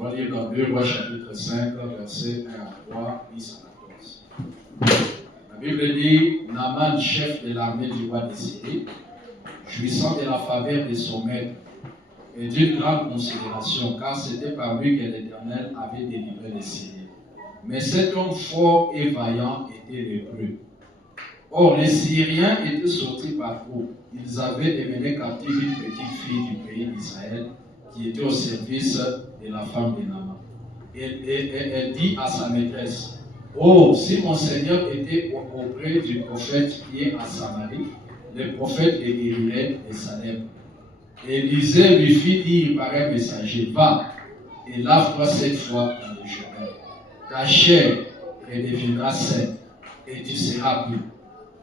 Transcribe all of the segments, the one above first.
On va lire dans 2 Rois chapitre 5, versets 1 à 3, 10 à 14. La Bible dit, Naaman, chef de l'armée du roi de Syrie, jouissant de la faveur de son maître et d'une grande considération, car c'était par lui que l'Éternel avait délivré les Syriens. Mais cet homme fort et vaillant était lépreux. Or, les Syriens étaient sortis par groupe. Ils avaient émené captive une petite fille du pays d'Israël qui était au service de la femme de Naaman. Et elle dit à sa maîtresse, « Oh, si mon Seigneur était auprès du prophète qui est à Samarie, le prophète les guérirait de sa lèpre. » Et Élisée lui fit dire par un messager, « Va et lave-toi 7 fois dans le Jourdain. Ta chair redeviendra saine et tu seras pur. »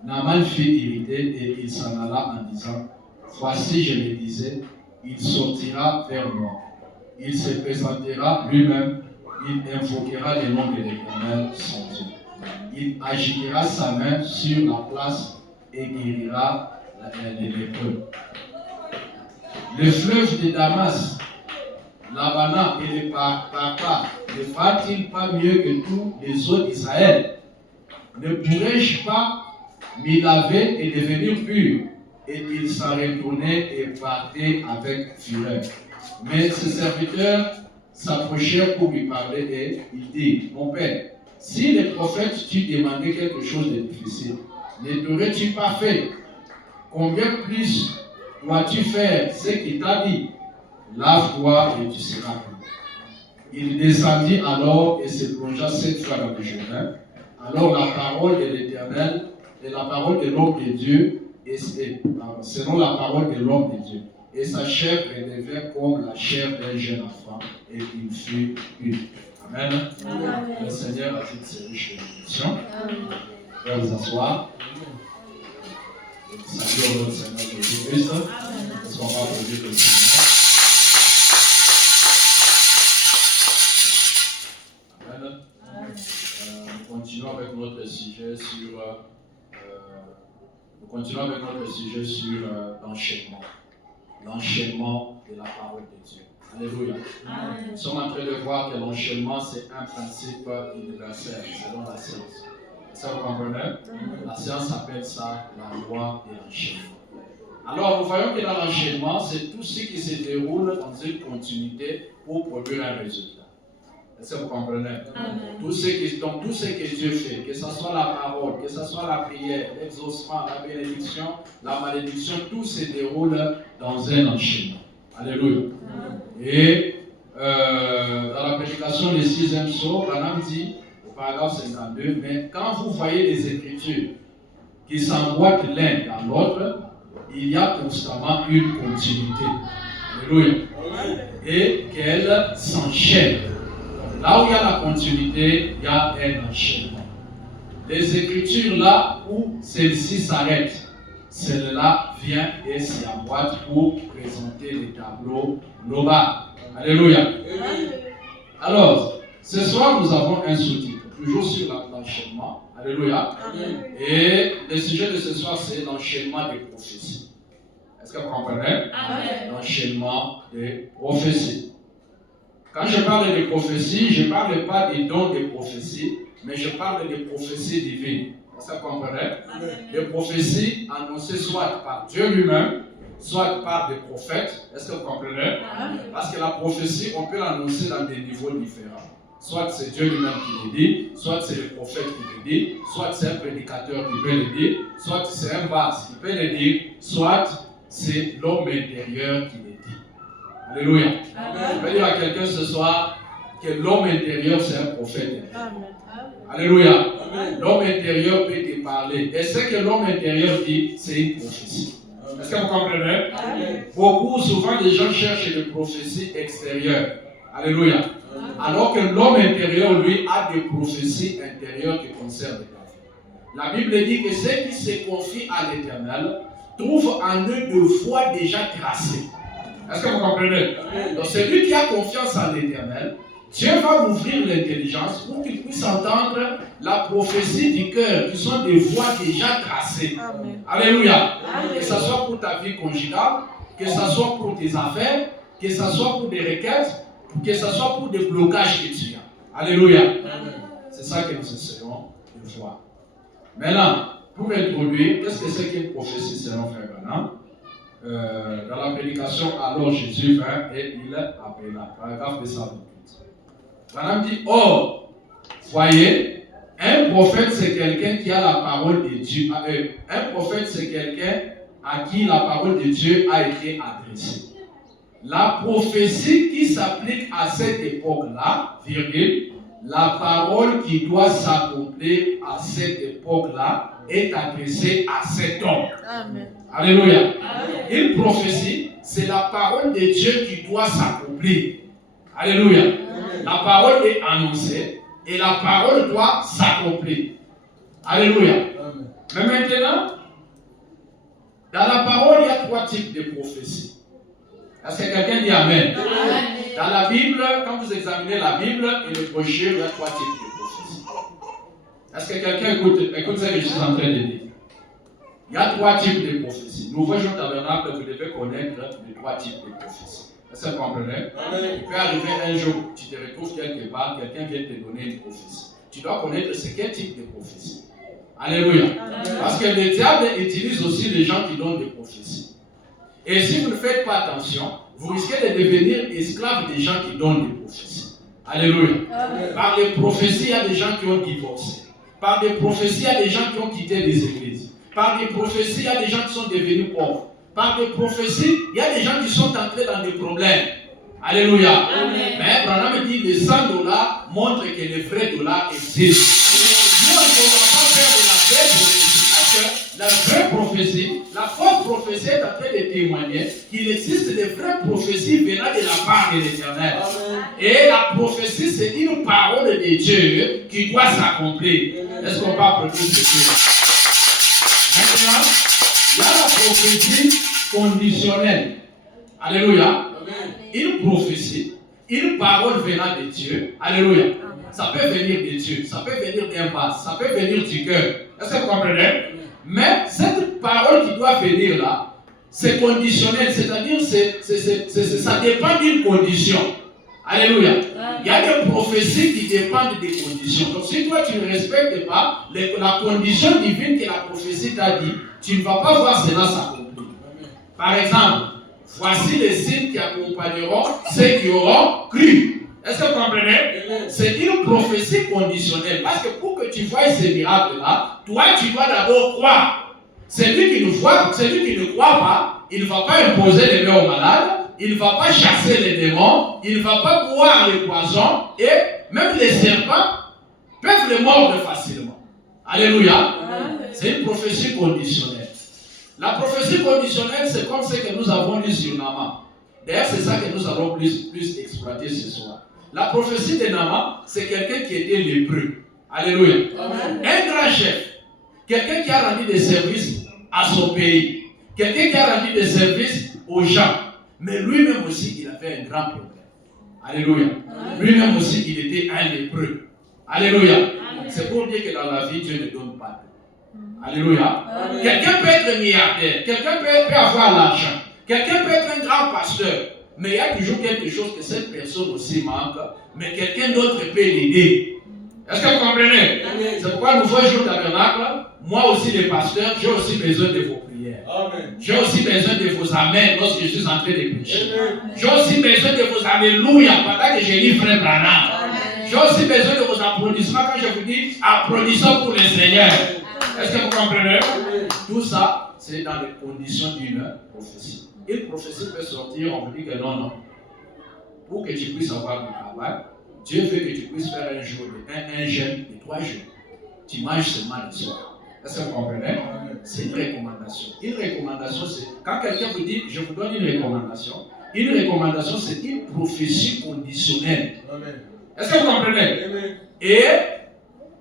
Naaman fut irrité et il s'en alla en disant, « Voici, je le disais, il sortira vers moi. Il se présentera lui-même, il invoquera le nom de l'Éternel, son Dieu. Il agitera sa main sur la place et guérira les lépreux. Le fleuve de Damas, l'Abana et le Papa ne va-t-il pas mieux que tous les eaux d'Israël? Ne pourrais-je pas m'y laver et devenir pur? » Et il s'en retournait et partait avec fureur. Mais ses serviteurs s'approchèrent pour lui parler et il dit, « Mon père, si le prophète t'eût demandé quelque chose de difficile, ne t'aurais-tu pas fait? Combien plus dois-tu faire ce qu'il t'a dit? Lave-toi et tu seras pur. » Il descendit alors et se plongea 7 fois dans le Jourdain. Alors la parole de l'Éternel et la parole de l'homme de Dieu, selon la parole de l'homme de Dieu, et sa chair redevint comme la chair d'un jeune enfant, et il fut pur. Amen. Amen. Le Seigneur ajoute ses riches bénédictions. Vous pouvez vous asseoir. Salut notre Seigneur Jésus-Christ. Est-ce qu'on va applaudir le Seigneur? Amen. Nous continuons avec notre sujet sur l'enchaînement. L'enchaînement de la parole de Dieu. Alléluia. Amen. Nous sommes en train de voir que l'enchaînement, c'est un principe universel selon la science. Ça vous comprenez? La science appelle ça la loi de l'enchaînement. Alors, nous voyons que dans l'enchaînement, c'est tout ce qui se déroule dans une continuité pour produire un résultat. Est-ce que vous comprenez? Tout ce que Dieu fait, que ce soit la parole, que ce soit la prière, l'exaucement, la bénédiction, la malédiction, tout se déroule dans un enchaînement. Alléluia. Et dans la prédication du 6e psaume, Branham dit, au paragraphe 52, mais quand vous voyez les Écritures qui s'emboîtent l'un dans l'autre, il y a constamment une continuité. Alléluia. Et qu'elles s'enchaînent. Là où il y a la continuité, il y a un enchaînement. Les Écritures là où celle-ci s'arrête, celle-là vient et s'y emboîte pour présenter le tableau global. Alléluia. Alors, ce soir, nous avons un sous-titre, toujours sur l'enchaînement. Alléluia. Et le sujet de ce soir, c'est l'enchaînement des prophéties. Est-ce que vous comprenez? L'enchaînement des prophéties. Quand je parle de prophéties, je ne parle pas des dons de prophéties, mais je parle des prophéties divines. Est-ce que vous comprenez? Des prophéties annoncées soit par Dieu lui-même, soit par des prophètes. Est-ce que vous comprenez? Parce que la prophétie, on peut l'annoncer dans des niveaux différents. Soit c'est Dieu lui-même qui le dit, soit c'est le prophète qui le dit, soit c'est un prédicateur qui peut le dire, soit c'est un vase qui peut le dire, soit c'est l'homme intérieur qui le dit. Alléluia. Je vais dire à quelqu'un ce soir que l'homme intérieur c'est un prophète. Alléluia. L'homme intérieur peut te parler. Et ce que l'homme intérieur dit, c'est une prophétie. Est-ce que vous comprenez? Beaucoup, souvent, les gens cherchent des prophéties extérieures. Alléluia. Alors que l'homme intérieur, lui, a des prophéties intérieures qui concernent ta vie. La Bible dit que ceux qui se confient à l'Éternel trouvent en eux de voies déjà tracées. Est-ce que vous comprenez? Donc, celui qui a confiance en l'Éternel, Dieu va ouvrir l'intelligence pour qu'il puisse entendre la prophétie du cœur, qui sont des voies déjà tracées. Amen. Alléluia. Amen. Que ce soit pour ta vie conjugale, que ce soit pour tes affaires, que ce soit pour des requêtes, que ce soit pour des blocages que tu as. Alléluia. C'est ça que nous essayons de voir. Maintenant, pour introduire, qu'est-ce que c'est qu'une prophétie selon Frère Branham? Dans la prédication, alors Jésus vint et il appela. Paragraphe 228. Branham dit, oh, voyez, un prophète c'est quelqu'un qui a la parole de Dieu. Un prophète c'est quelqu'un à qui la parole de Dieu a été adressée. La prophétie qui s'applique à cette époque-là, virgule, la parole qui doit s'accomplir à cette époque-là est adressée à cet homme. Amen. Alléluia. Amen. Une prophétie, c'est la parole de Dieu qui doit s'accomplir. Alléluia. Amen. La parole est annoncée et la parole doit s'accomplir. Alléluia. Amen. Mais maintenant, dans la parole, il y a 3 types de prophéties. Est-ce que quelqu'un dit Amen? Amen? Dans la Bible, quand vous examinez la Bible et le brochure, il y a 3 types de prophéties. Est-ce que quelqu'un écoute ce que je suis en train de dire? Il y a 3 types de prophéties. Nouveau Jour Tabernacle, vous devez connaître les 3 types de prophéties. Est-ce que vous comprenez? Il peut arriver un jour, tu te retrouves quelque part, quelqu'un vient te donner une prophétie. Tu dois connaître c'est quel type de prophétie. Alléluia. Amen. Parce que le diable utilise aussi les gens qui donnent des prophéties. Et si vous ne faites pas attention, vous risquez de devenir esclave des gens qui donnent des prophéties. Alléluia. Amen. Par les prophéties, il y a des gens qui ont divorcé. Par des prophéties, il y a des gens qui ont quitté les églises. Par des prophéties, il y a des gens qui sont devenus pauvres. Par des prophéties, il y a des gens qui sont entrés dans des problèmes. Alléluia. Amen. Mais Branham dit que les $100 montrent que les vrais dollars existent. Nous, on ne peut pas faire de la vraie prophétie. Parce que la vraie prophétie, la fausse prophétie est en train de témoigner qu'il existe des vraies prophéties venant de la part de l'Éternel. Et la prophétie, c'est une parole de Dieu qui doit s'accomplir. Est-ce qu'on peut applaudir ce Dieu? Maintenant, il y a la prophétie conditionnelle. Alléluia. Amen. Une prophétie, une parole venant de Dieu. Alléluia. Amen. Ça peut venir de Dieu, ça peut venir d'un vase, ça peut venir du cœur. Est-ce que vous comprenez? Amen. Mais cette parole qui doit venir là, c'est conditionnel, c'est-à-dire ça dépend d'une condition. Alléluia. Amen. Il y a des prophéties qui dépendent des conditions. Donc si toi tu ne respectes pas la condition divine que la prophétie t'a dit, tu ne vas pas voir cela s'accomplir. Par exemple, voici les signes qui accompagneront ceux qui auront cru. Est-ce que vous comprenez? C'est une prophétie conditionnelle. Parce que pour que tu voies ces miracles-là, toi tu dois d'abord croire. Celui qui ne croit pas, il ne va pas imposer les mains aux malades, il ne va pas chasser les démons, il ne va pas boire les poisons, et même les serpents peuvent les mordre facilement. Alléluia. C'est une prophétie conditionnelle. La prophétie conditionnelle, c'est comme ce que nous avons lu sur Naaman. D'ailleurs, c'est ça que nous allons plus exploiter ce soir. La prophétie de Naaman, c'est quelqu'un qui était lépreux. Alléluia. Amen. Un grand chef. Quelqu'un qui a rendu des services à son pays. Quelqu'un qui a rendu des services aux gens. Mais lui-même aussi, il avait un grand problème. Alléluia. Amen. Lui-même aussi, il était un lépreux. Alléluia. Amen. C'est pour dire que dans la vie, Dieu ne donne pas. Alléluia. Amen. Quelqu'un peut être milliardaire. Quelqu'un peut avoir l'argent. Quelqu'un peut être un grand pasteur. Mais il y a toujours quelque chose que cette personne aussi manque. Mais quelqu'un d'autre peut l'aider. Est-ce que vous comprenez? Amen. C'est pourquoi nous voyons au tabernacle. Moi aussi, les pasteurs, j'ai aussi besoin de vos prières. Amen. J'ai aussi besoin de vos amens lorsque je suis en train de prêcher. J'ai aussi besoin de vos alléluia pendant que je lis Frère Branham. J'ai aussi besoin de vos applaudissements quand je vous dis applaudissons pour le Seigneur. Est-ce que vous comprenez? Amen. Tout ça, c'est dans les conditions d'une prophétie. Une prophétie peut sortir, on vous dit que non. Pour que tu puisses avoir du travail, Dieu veut que tu puisses faire un jour, un jeûne de 3 jours. Tu manges seulement le soir. Est-ce que vous comprenez? C'est une recommandation. Une recommandation, c'est quand quelqu'un vous dit, je vous donne une recommandation, c'est une prophétie conditionnelle. Amen. Est-ce que vous comprenez? Amen. Et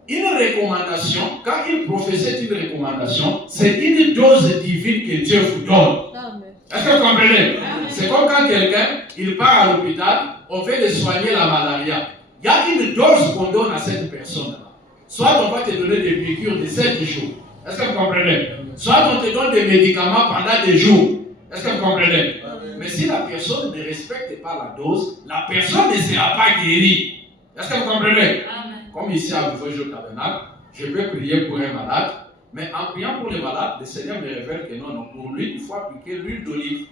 une recommandation, quand une prophétie est une recommandation, c'est une dose divine que Dieu vous donne. Amen. Est-ce que vous comprenez? Amen. C'est comme quand quelqu'un, il part à l'hôpital, on veut lui soigner la malaria. Il y a une dose qu'on donne à cette personne-là. Soit on va te donner des piqûres de 7 jours. Est-ce que vous comprenez? Soit on te donne des médicaments pendant des jours. Est-ce que vous comprenez? Mais si la personne ne respecte pas la dose, la personne ne sera pas guérie. Est-ce que vous comprenez? Comme ici à Nouveau-Jour Tabernacle, je peux prier pour un malade, mais en priant pour les malades, le Seigneur me révèle que non, pour lui, il faut appliquer l'huile d'olive.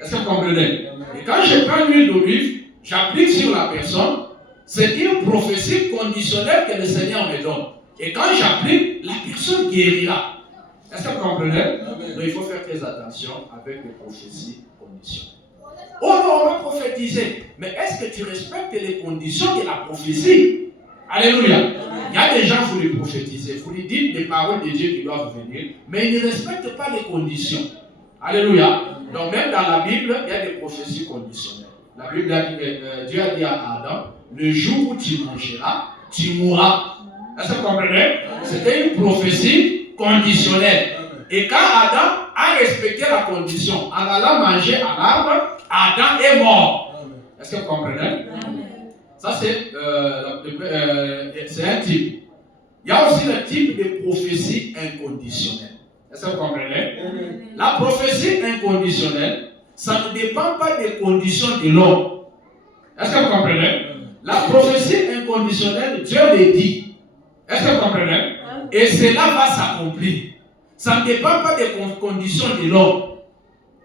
Est-ce que vous comprenez? Et quand je prends l'huile d'olive, j'applique sur la personne, c'est une prophétie conditionnelle que le Seigneur me donne. Et quand j'applique, la personne guérira. Est-ce que vous comprenez? Donc il faut faire très attention avec les prophéties conditionnelles. Oh non, on va prophétiser. Mais est-ce que tu respectes les conditions de la prophétie? Alléluia. Il y a des gens, vous les prophétisez, vous lui dites des paroles de Dieu qui doivent venir, mais ils ne respectent pas les conditions. Alléluia. Donc même dans la Bible, il y a des prophéties conditionnelles. La Bible a dit, Dieu a dit à Adam, le jour où tu mangeras, tu mourras. Est-ce que vous comprenez? C'était une prophétie conditionnelle. Et quand Adam a respecté la condition, en allant manger à l'arbre, Adam est mort. Est-ce que vous comprenez? Ça, c'est un type. Il y a aussi le type de prophétie inconditionnelle. Est-ce que vous comprenez? La prophétie inconditionnelle, ça ne dépend pas des conditions de l'homme. Est-ce que vous comprenez? La prophétie inconditionnelle, Dieu le dit. Est-ce que vous comprenez? Et cela va s'accomplir. Ça ne dépend pas des conditions de l'homme.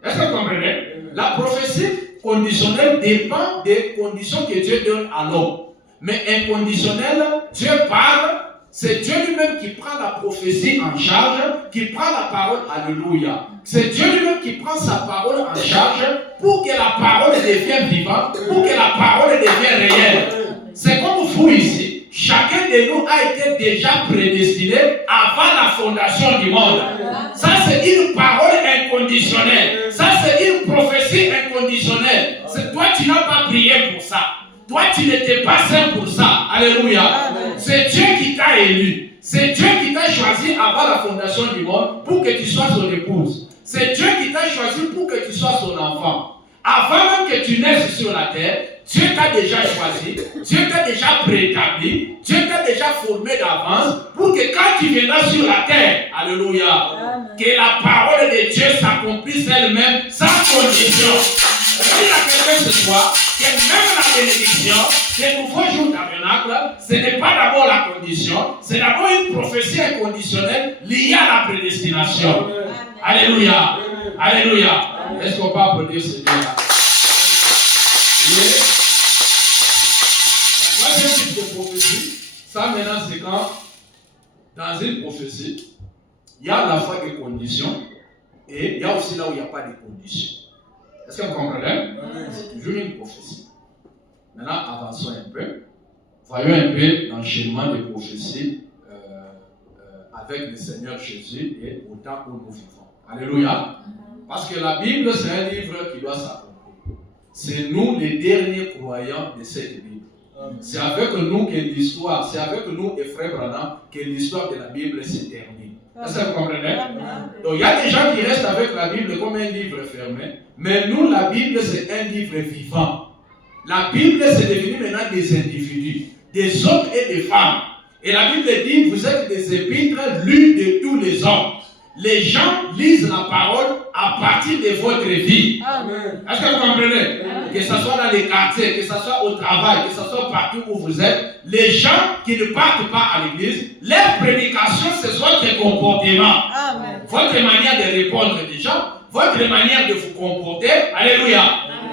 Est-ce que vous comprenez? La prophétie conditionnelle dépend des conditions que Dieu donne à l'homme. Mais inconditionnelle, Dieu parle, c'est Dieu lui-même qui prend la prophétie en charge, qui prend la parole, alléluia. C'est Dieu lui-même qui prend sa parole en charge pour que la parole devienne vivante, pour que la parole devienne réelle. C'est comme vous ici. Chacun de nous a été déjà prédestiné avant la fondation du monde. Ça, c'est une parole inconditionnelle. Ça, c'est une prophétie inconditionnelle. Toi, tu n'as pas prié pour ça. Toi, tu n'étais pas saint pour ça. Alléluia. C'est Dieu qui t'a élu. C'est Dieu qui t'a choisi avant la fondation du monde pour que tu sois son épouse. C'est Dieu qui t'a choisi pour que tu sois son enfant. Avant même que tu naisses sur la terre, Dieu t'a déjà choisi, Dieu t'a déjà préétabli, Dieu t'a déjà formé d'avance pour que quand tu viendras sur la terre, alléluia, que la parole de Dieu s'accomplisse elle-même sans condition. Il y a quelqu'un ce soir, que même la bénédiction, des nouveaux jours tabernacle, ce n'est pas d'abord la condition, c'est d'abord une prophétie inconditionnelle liée à la prédestination. Alléluia. Alléluia. Est-ce qu'on peut applaudir ce Dieu-là? La troisième type de prophétie, ça maintenant c'est quand, dans une prophétie, il y a à la fois des conditions et il y a aussi là où il n'y a pas de conditions. Est-ce que vous comprenez? C'est toujours une prophétie. Maintenant, avançons un peu. Voyons un peu l'enchaînement des prophéties avec le Seigneur Jésus et au temps où nous vivons. Alléluia. Parce que la Bible, c'est un livre qui doit s'accomplir. C'est nous les derniers croyants de cette Bible. C'est avec nous que l'histoire, c'est avec nous et Frère Branham que l'histoire de la Bible se termine. Est-ce que vous comprenez? Donc il y a des gens qui restent avec la Bible comme un livre fermé, mais nous, la Bible, c'est un livre vivant. La Bible, c'est devenu maintenant des individus, des hommes et des femmes. Et la Bible dit, vous êtes des épîtres lus de tous les hommes. Les gens lisent la parole à partir de votre vie. Est-ce que vous comprenez? Que ce soit dans les quartiers, que ce soit au travail, que ce soit partout où vous êtes, les gens qui ne partent pas à l'église, leur prédication, c'est votre comportement. Votre manière de répondre aux gens, votre manière de vous comporter. Alléluia.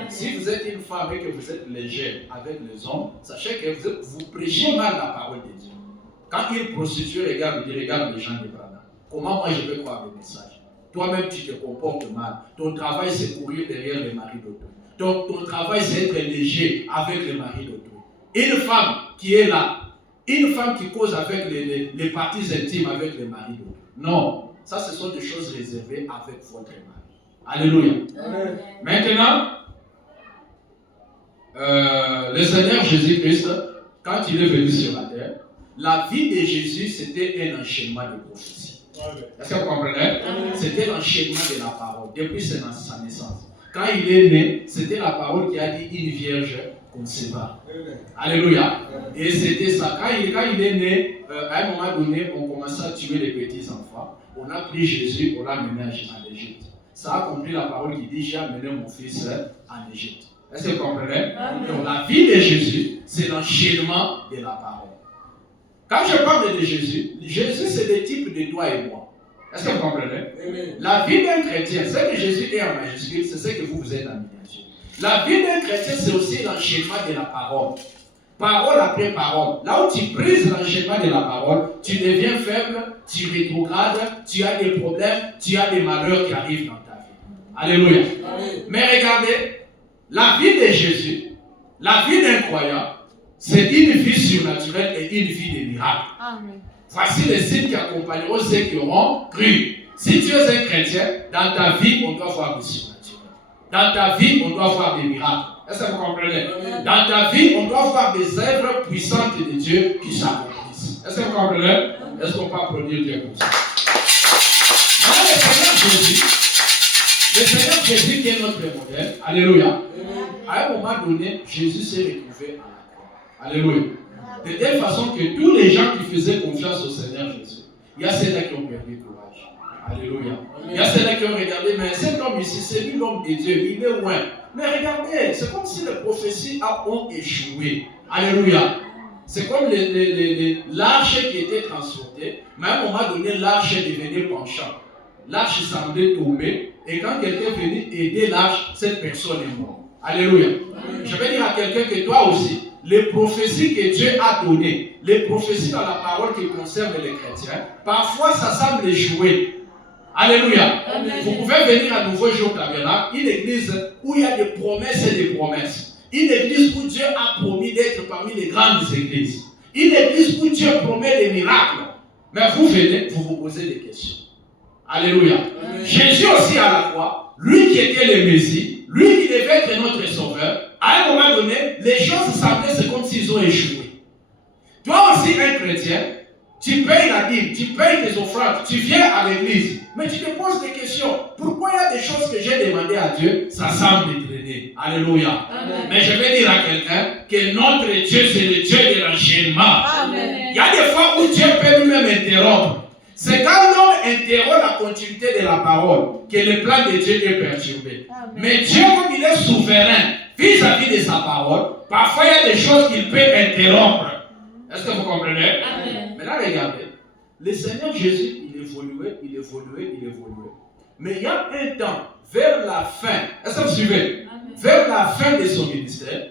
Si vous êtes une femme et que vous êtes légère avec les hommes, sachez que vous prêchez mal la parole de Dieu. Quand une prostituée regarde les gens de Branham, comment moi je peux croire le message? Toi-même tu te comportes mal. Ton travail c'est courir derrière les maris d'autrui. Donc ton travail c'est être léger avec les maris d'autrui. Une femme qui est là, une femme qui cause avec les parties intimes avec les maris d'autrui. Non, ça ce sont des choses réservées avec votre mari. Alléluia. Amen. Maintenant, le Seigneur Jésus-Christ, quand il est venu sur la terre, la vie de Jésus, c'était un enchaînement de prophéties. Est-ce que vous comprenez? C'était l'enchaînement de la parole, depuis sa naissance. Quand il est né, c'était la parole qui a dit une vierge concevable. Alléluia. Et c'était ça. Quand il est né, à un moment donné, on commençait à tuer les petits enfants. On a pris Jésus, on l'a mené en Égypte. ça a compris la parole qui dit, j'ai amené mon fils en Égypte. Est-ce que vous comprenez? Donc la vie de Jésus, c'est l'enchaînement de la parole. Quand je parle de Jésus, Jésus c'est le type de toi et moi. Est-ce que vous comprenez? La vie d'un chrétien, ce que Jésus est en majuscule, c'est ce que vous êtes en miniature. La vie d'un chrétien, c'est aussi l'enchaînement de la parole. Parole après parole. Là où tu brises l'enchaînement de la parole, tu deviens faible, tu rétrogrades, tu as des problèmes, tu as des malheurs qui arrivent dans ta vie. Alléluia. Amen. Mais regardez, la vie de Jésus, la vie d'un croyant, c'est une vie surnaturelle et une vie de miracle. Amen. Voici les signes qui accompagneront ceux qui auront cru. Si tu es un chrétien, dans ta vie, on doit voir des surnaturels. Dans ta vie, on doit voir des miracles. Est-ce que vous comprenez? Amen. Dans ta vie, on doit voir des œuvres puissantes de Dieu qui s'accomplissent. Est-ce que vous comprenez? Amen. Est-ce qu'on peut applaudir Dieu pour ça? Maintenant, le Seigneur Jésus qui est notre modèle, alléluia. Amen. À un moment donné, Jésus s'est retrouvé à la croix. Alléluia. De telle façon que tous les gens qui faisaient confiance au Seigneur Jésus, il y a ceux-là qui ont perdu le courage. Alléluia. Amen. Il y a ceux-là qui ont regardé, mais cet homme ici, c'est lui l'homme de Dieu, il est loin. Mais regardez, c'est comme si les prophéties ont échoué. Alléluia. C'est comme l'arche qui était transportée, mais à un moment donné, l'arche devenait penchante. L'arche semblait tomber, et quand quelqu'un venait aider l'arche, cette personne est morte. Alléluia. Amen. Je vais dire à quelqu'un que toi aussi, les prophéties que Dieu a données, les prophéties dans la parole qui concernent les chrétiens, parfois ça semble échouer. Alléluia. Amen. Vous pouvez venir à nouveau jour au tabernacle, une église où il y a des promesses et des promesses. Une église où Dieu a promis d'être parmi les grandes églises. Une église où Dieu promet des miracles. Mais vous venez, vous posez des questions. Alléluia. Amen. Jésus aussi à la croix, lui qui était le Messie, lui qui devait être notre sauveur, à un moment donné, les choses semblaient c'est comme s'ils ont échoué. Toi aussi, un chrétien, tu payes la dîme, tu payes tes offrandes, tu viens à l'église, mais tu te poses des questions. Pourquoi il y a des choses que j'ai demandées à Dieu, ça semble traîner. Alléluia. Amen. Mais je vais dire à quelqu'un que notre Dieu, c'est le Dieu de l'enchaînement. Il y a des fois où Dieu peut lui-même interrompre. C'est quand l'homme interrompt la continuité de la parole que le plan de Dieu est perturbé. Amen. Mais Dieu, comme il est souverain vis-à-vis de sa parole, parfois il y a des choses qu'il peut interrompre. Est-ce que vous comprenez? Amen. Maintenant, regardez. Le Seigneur Jésus, il évoluait. Mais il y a un temps, vers la fin, est-ce que vous suivez? Amen. Vers la fin de son ministère,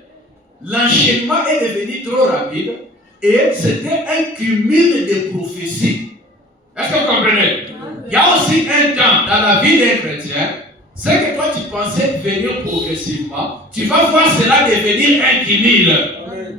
l'enchaînement est devenu trop rapide et c'était un cumul de prophéties. Est-ce que vous comprenez? Il y a aussi un temps dans la vie d'un chrétien, c'est que toi tu pensais venir progressivement, tu vas voir cela devenir un cumul.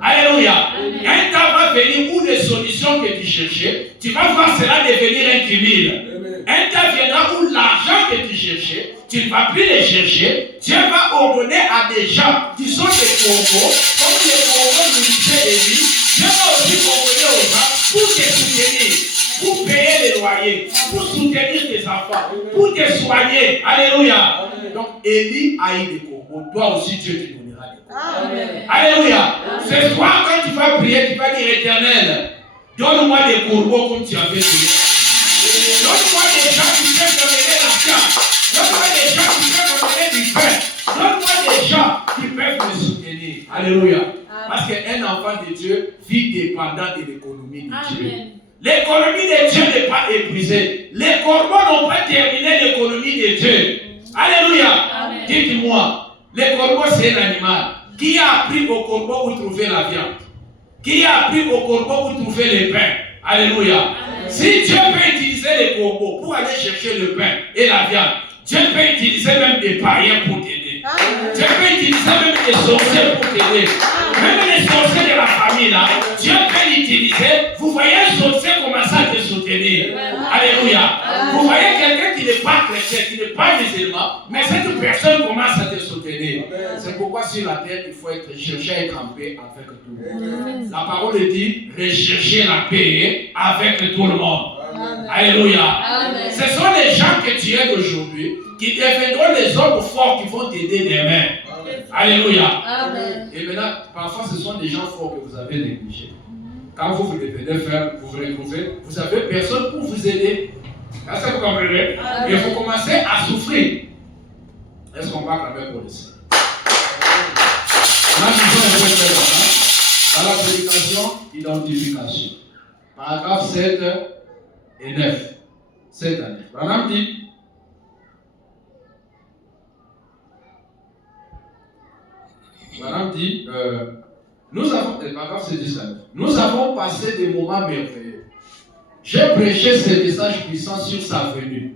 Alléluia. Un temps va venir où les solutions que tu cherchais, tu vas voir cela devenir un cumul. Un temps viendra où l'argent que tu cherchais, tu ne vas plus les chercher. Dieu va ordonner à des gens qui sont des corbeaux, comme les corbeaux du lycée Élie. Dieu va aussi ordonner aux gens pour te soutenir, pour payer les loyers, pour soutenir tes enfants, pour te soigner. Alléluia. Donc Élie a eu des corbeaux. Toi aussi Dieu te donnera des corbeaux. Amen. Alléluia. Ce soir quand tu vas prier, tu vas dire Éternel, donne-moi des corbeaux comme tu avais dit. Donne-moi des gens qui peuvent me donner l'argent. Donne-moi des gens qui peuvent me donner du pain. Donne-moi des gens qui peuvent me soutenir. Alléluia. Parce qu'un enfant de Dieu vit dépendant de l'économie de Dieu. L'économie de Dieu n'est pas épuisée. Les corbeaux n'ont pas terminé l'économie de Dieu. Alléluia. Dites-moi, les corbeaux c'est un animal. Qui a appris au corbeau où trouver la viande? Qui a appris au corbeau où trouver le pain? Alléluia. Amen. Si Dieu peut utiliser les corbeaux pour aller chercher le pain et la viande, Dieu peut utiliser même des païens pour t'aider. Dieu peut utiliser même des sorciers pour t'aider. Même les sorciers de la famille là, Dieu peut l'utiliser. Vous voyez un sorcier commencer à te soutenir. Alléluia. Vous voyez quelqu'un qui n'est pas chrétien, qui n'est pas musulman, mais cette personne commence à te soutenir. C'est pourquoi sur la terre, il faut chercher à être en paix avec tout le monde. La parole dit, rechercher la paix avec tout le monde. Alléluia. Amen. Ce sont les gens que tu aides aujourd'hui qui deviendront les hommes forts qui vont t'aider demain. Alléluia. Amen. Et maintenant, parfois ce sont des gens forts que vous avez négligés. Quand vous devenez faire, vous vous retrouvez, vous n'avez personne pour vous aider. Est-ce que vous comprenez? Et vous commencez à souffrir. Est-ce qu'on va acclamer pour le Seigneur? La vision est très très importante. Dans la prédication, identification. Paragraphe 7 et 9. 7 à 9. Branham dit, nous avons, paragraphe 7 à 9. Nous avons passé des moments merveilleux. J'ai prêché ce message puissant sur sa venue.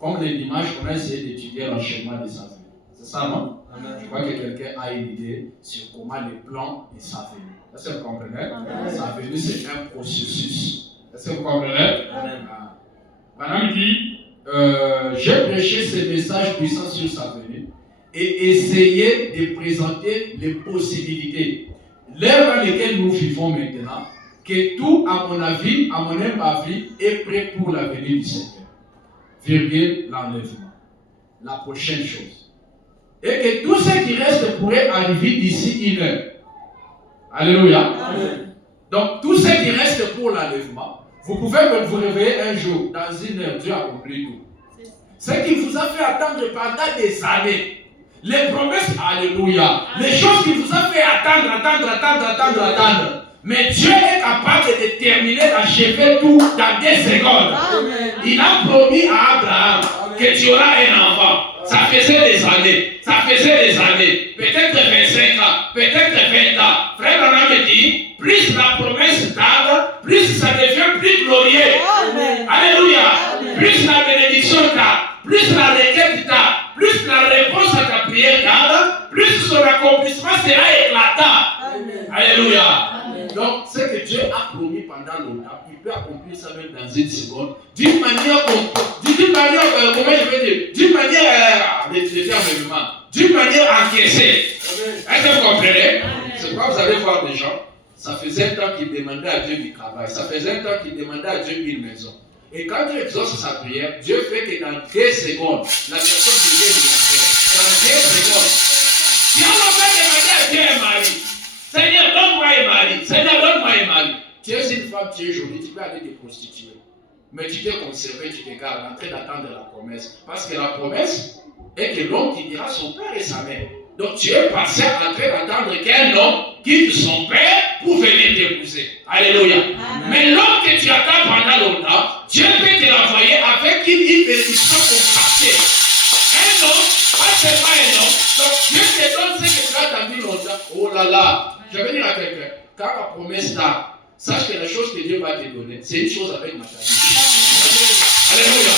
Comme les dimanches, on a essayé d'étudier l'enchaînement de sa venue. C'est ça, non? Amen. Je crois que quelqu'un a une idée sur comment les plans de sa venue. Est-ce que vous comprenez? Amen. Sa venue, c'est un processus. Est-ce que vous comprenez? Madame dit, j'ai prêché ce message puissant sur sa venue et essayé de présenter les possibilités. L'ère dans laquelle nous vivons maintenant, que tout, à mon avis, à mon humble avis, est prêt pour la venue du Seigneur. Virgule, l'enlèvement. La prochaine chose. Et que tout ce qui reste pourrait arriver d'ici une heure. Alléluia. Amen. Donc, tout ce qui reste pour l'enlèvement, vous pouvez vous réveiller un jour, dans une heure, Dieu a accompli tout. Ce qui vous a fait attendre pendant des années, les promesses, alléluia, les choses qui vous a fait attendre. Mais Dieu est capable de terminer, d'achever tout dans 2 secondes. Amen. Il a promis à Abraham que tu auras un enfant. Ça faisait des années. Peut-être 25 ans, peut-être 20 ans. Frère Branham me dit, plus la promesse tarde, plus ça devient plus glorieux. Amen. Alléluia. Amen. Plus la bénédiction tarde, plus la requête tarde, plus la réponse à ta prière tarde, plus son accomplissement sera éclatant. Amen. Alléluia. Amen. Donc, ce que Dieu a promis pendant longtemps, il peut accomplir ça même dans une seconde, d'une manière, d'une manière encaissée. Est-ce que vous comprenez? C'est pourquoi vous allez voir des gens, ça faisait un temps qu'ils demandaient à Dieu du travail, ça faisait un temps qu'ils demandaient à Dieu une maison. Et quand Dieu exauce sa prière, Dieu fait que dans 2 secondes, la personne devient millionnaire. Dans 2 secondes. Si on va demander à Dieu un mari, Seigneur, donne-moi un mari. Seigneur, donne-moi un mari. Tu es une femme, tu es jolie, tu peux aller te prostituer. Mais tu t'es conservé, tu te gardes en train d'attendre la promesse. Parce que la promesse est que l'homme quittera son père et sa mère. Donc tu es patient en train d'attendre qu'un homme quitte son père pour venir t'épouser. Alléluia. Amen. Mais l'homme que tu attends pendant longtemps, Dieu peut te l'envoyer avec une bénédiction au papier. Un homme, pas seulement un homme. Donc Dieu te donne ce que tu as attendu longtemps. Oh là là. Je vais dire à quelqu'un, quand la promesse tarde, sache que la chose que Dieu va te donner, c'est une chose avec maternité. Alléluia.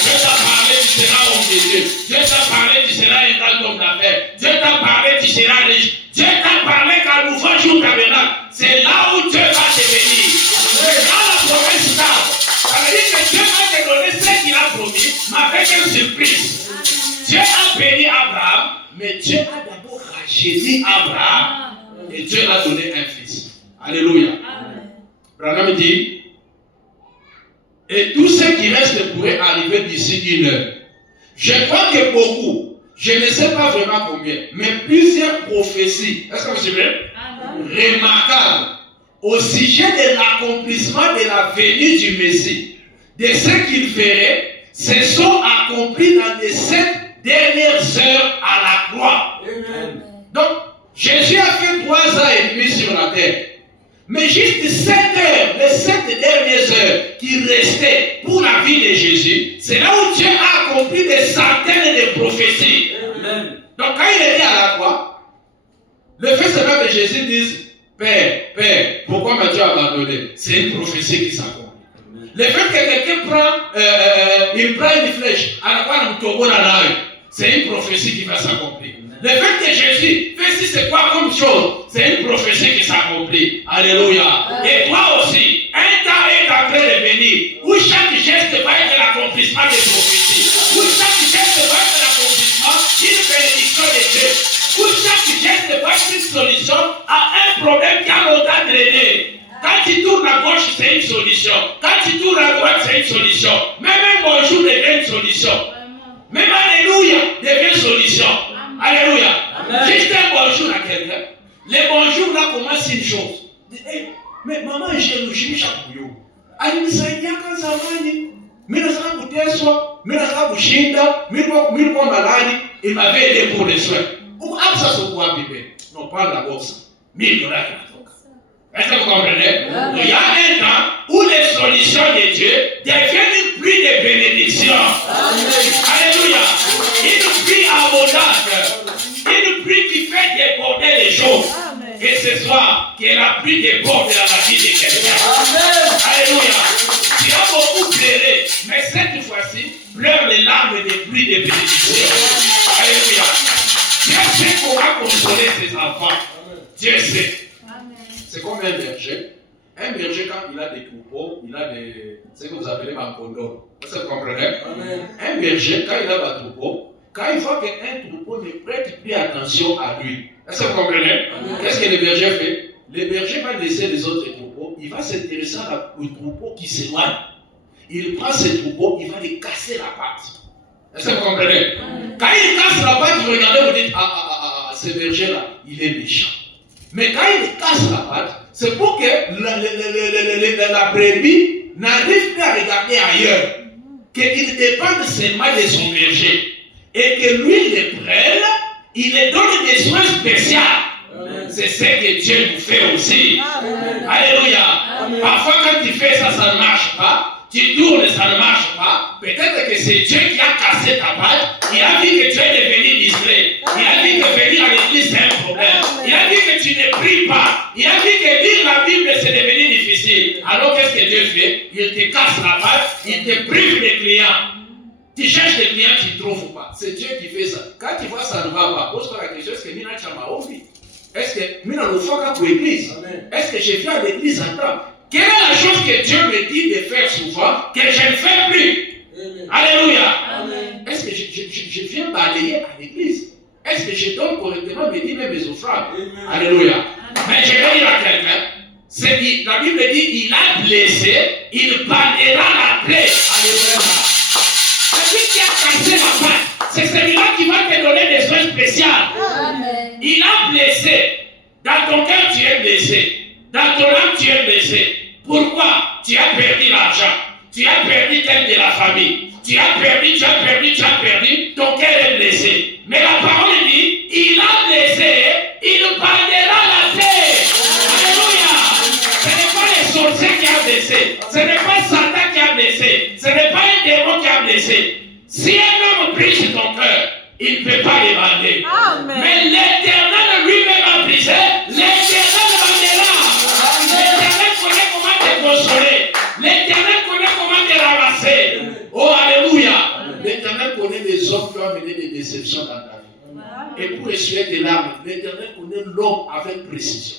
Dieu t'a parlé, tu seras homme de Dieu. Dieu t'a parlé, tu seras un grand homme d'affaires. Dieu t'a parlé, tu seras riche. Dieu t'a parlé qu'à nouveau jour tabernacle. C'est là où Dieu va te bénir. Quand la promesse tarde, ça veut dire que Dieu va te donner ce qu'il a promis, mais avec une surprise. Dieu a béni Abraham, mais Dieu a d'abord rajeuni Abraham. Et Dieu l'a donné un fils. Alléluia. Branham dit, et tout ce qui reste pourrait arriver d'ici une heure. Je crois que beaucoup, je ne sais pas vraiment combien, mais plusieurs prophéties, est-ce que vous suivez? Remarquables au sujet de l'accomplissement de la venue du Messie, de ce qu'il ferait, se sont accomplis dans les 7 dernières heures à la croix. Amen. Donc, Jésus a fait 3 ans et demi sur la terre. Mais juste 7 heures, les 7 dernières heures qui restaient pour la vie de Jésus, c'est là où Dieu a accompli des centaines de prophéties. Amen. Donc quand il était à la croix, le fait seulement que Jésus dise, Père, pourquoi m'as-tu abandonné? C'est une prophétie qui s'accomplit. Le fait que quelqu'un prend une flèche à la croix, c'est une prophétie qui va s'accomplir. Le fait que Jésus fait si c'est quoi comme chose, c'est une prophétie qui s'accomplit. Alléluia. Et toi aussi, un temps est en train de venir où chaque geste va être l'accomplissement des prophéties. Où chaque geste va être l'accomplissement d'une bénédiction de Dieu. Où chaque geste va être une solution à un problème qui a longtemps traîné. Quand tu tournes à gauche, c'est une solution. Quand tu tournes à droite, c'est une solution. Même un bonjour devient une solution. Même Alléluia devient une solution. Alléluia. Amen. Juste un bonjour à quelqu'un. Les bonjours là commencent une chose. Hey, mais maman, j'ai le chimique chaque boulot. Alinisaidia quand ça va. Mimi nataka kuteswa, mimi nataka kushinda, mimi kwa malali. il m'avait aidé pour les soins. Pourquoi ça se voit bébé? Non, pas d'abord ça. $1000 qui m'a toqué. Est-ce que vous comprenez? Il y a un temps où les solutions de Dieu deviennent une pluie de bénédiction. Alléluia. Une pluie abondante. Une pluie qui fait déborder les choses. Et ce soir, que la pluie déborde dans la vie de quelqu'un. Alléluia. Tu as beaucoup pleuré, mais cette fois-ci, pleure les larmes des pluies de bénédiction. Alléluia. Dieu sait comment consoler ses enfants. Dieu sait. C'est comme un berger. Un berger, quand il a des troupeaux, il a des. C'est ce que vous appelez un condom. Est-ce que vous comprenez? Un berger, quand il a un troupeau, quand il voit qu'un troupeau ne prête plus attention à lui, est-ce que vous comprenez? Qu'est-ce que le berger fait? Le berger va laisser les autres troupeaux, il va s'intéresser au troupeau qui s'éloigne. Il prend ces troupeaux, il va les casser la patte. Est-ce que vous comprenez? Quand il casse la patte, vous regardez, vous dites, ce berger-là, il est méchant. Mais quand il casse la patte, c'est pour que la brebis n'arrive plus à regarder ailleurs. Qu'il dépende seulement de son berger. Et que lui le prenne, il lui donne des soins spéciaux. C'est ce que Dieu nous fait aussi. Alléluia. Parfois quand tu fais ça, ça ne marche pas. Tu tournes, ça ne marche pas. Peut-être que c'est Dieu qui a cassé ta patte. Il a dit que tu es devenu distrait. Il a dit que venir à l'église c'est un problème. Il a dit que tu ne pries pas. Il a dit que lire la Bible c'est devenu difficile. Alors qu'est-ce que Dieu fait? Il te casse la patte, il te prive des clients. Tu cherches des clients, tu ne trouves pas. C'est Dieu qui fait ça. Quand tu vois ça ne va pas, pose-toi la question, est-ce que Mina Chama Obi? Est-ce que Mina ne fait pas pour l'église? Est-ce que je viens à l'église en temps? Quelle est la chose que Dieu me dit de faire souvent que je ne fais plus? Alléluia. Est-ce que je viens balayer à l'église? Est-ce que je donne correctement mes offrandes? Alléluia. Mais je vais dire à quelqu'un, la Bible dit, il a blessé, il bandera la plaie. Alléluia. Celui qui a cassé la patte, c'est celui-là qui va te donner des soins spéciaux. Il a blessé. Dans ton cœur, tu es blessé. Dans ton âme, tu es blessé. Pourquoi? Tu as perdu l'argent. Tu as perdu quelqu'un de la famille. Tu as perdu. Ton cœur est blessé. Mais la parole dit, il a blessé, il bandera la paix. Alléluia. Ce n'est pas les sorciers qui ont blessé. Ce n'est pas Satan qui a blessé. Ce n'est pas un démon qui a blessé. Si un homme brise ton cœur, il ne peut pas les bander. Mais l'Éternel lui-même a brisé. L'Éternel bandera. L'Éternel connaît comment te consoler. L'Éternel connaît comment te ramasser. Oh, alléluia. L'Éternel connaît les hommes qui ont amené des déceptions dans ta vie. Et pour essuyer tes larmes, l'Éternel connaît l'homme avec précision.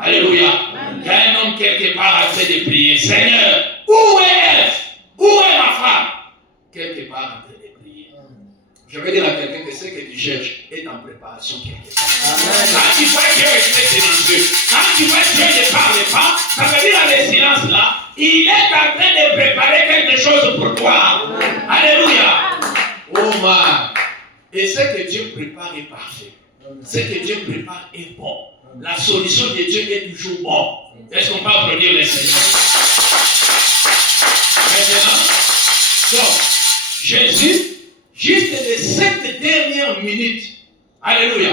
Alléluia. Il y a un homme quelque part en train de prier. Seigneur, où est-elle? Où est ma femme? Quelque part en train de prier. Je vais dire à quelqu'un que ce que tu cherches est en préparation quelque part. Quand tu vois Dieu est silencieux, quand tu vois Dieu ne parle pas, ça veut dire dans le silence là, il est en train de préparer quelque chose pour toi. Alléluia. Oh man. Et ce que Dieu prépare est parfait. Ce que Dieu prépare est bon. La solution de Dieu est toujours bon. Est-ce qu'on peut applaudir les Seigneurs? Maintenant, donc, Jésus, juste les 7 dernières minutes, alléluia,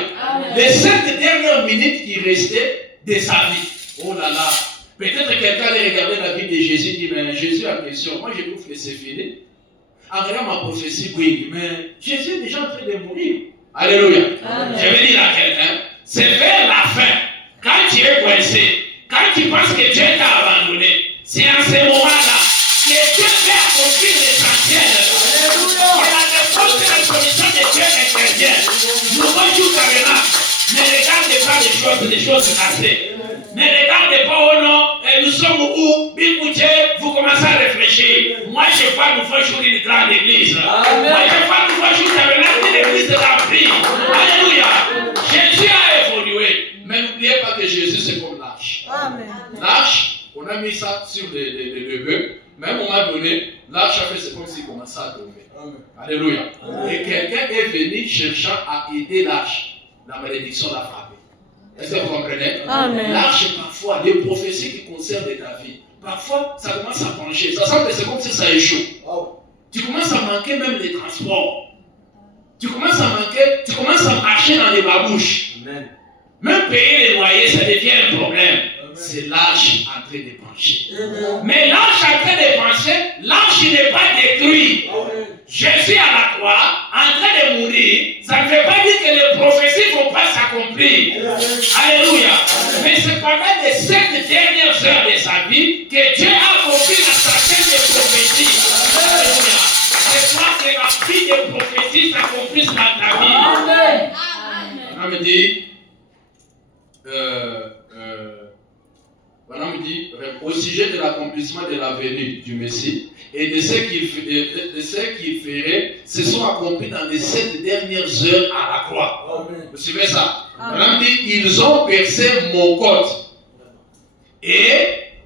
les 7 dernières minutes qui restaient de sa vie. Oh là là, peut-être quelqu'un allait regarder la vie de Jésus et dit, mais Jésus a question, moi je trouve que c'est fini. En regardant ma prophétie, oui, mais Jésus est déjà en train de mourir. Alléluia. Je vais dire à quelqu'un, c'est vers la fin, quand tu es coincé, quand tu penses que Dieu t'a abandonné, c'est en ce moment-là que Dieu fait accomplir l'essentiel. On a déposé la solution de Dieu intervienne. Nous voyons carrément, ne regardez pas les choses cassées. Ne regardez pas au nom, nous sommes où, Bibouché, vous commencez à réfléchir. Moi, je vois nous faire jouer une grande église. Moi, je vois nous faire jouer une église de la vie. Alléluia. Jésus a évolué. Mais n'oubliez pas que Jésus, c'est comme l'arche. L'arche, on a mis ça sur le bœuf. Mais à un moment donné, l'arche a fait, c'est comme s'il commençait à tomber. Alléluia. Et quelqu'un est venu cherchant à aider l'arche. La malédiction l'a frappé. Est-ce que vous comprenez? L'arche, parfois, des prophéties qui concernent ta vie, parfois, ça commence à pencher. Ça semble que c'est comme si ça échoue. Tu commences à manquer même les transports. tu commences à manquer, tu commences à marcher dans les babouches. Amen. Même payer les loyers, ça devient un problème. C'est l'arche en train de pencher. Mais l'arche en train de pencher, l'arche n'est pas détruite. Jésus à la croix, en train de mourir, ça ne veut pas dire que les prophéties ne vont pas s'accomplir. Alléluia. Mais c'est pendant les 7 dernières heures de sa vie que Dieu a accompli la trentaine des prophéties. Alléluia. C'est toi que la vie des prophéties s'accomplisse dans ta vie. Amen. On me dit, on me dit, au sujet de l'accomplissement de la venue du Messie et de ce qu'il ferait, se sont accomplis dans les 7 dernières heures à la croix. Amen. Vous suivez ça? On me dit, ils ont percé mon côte et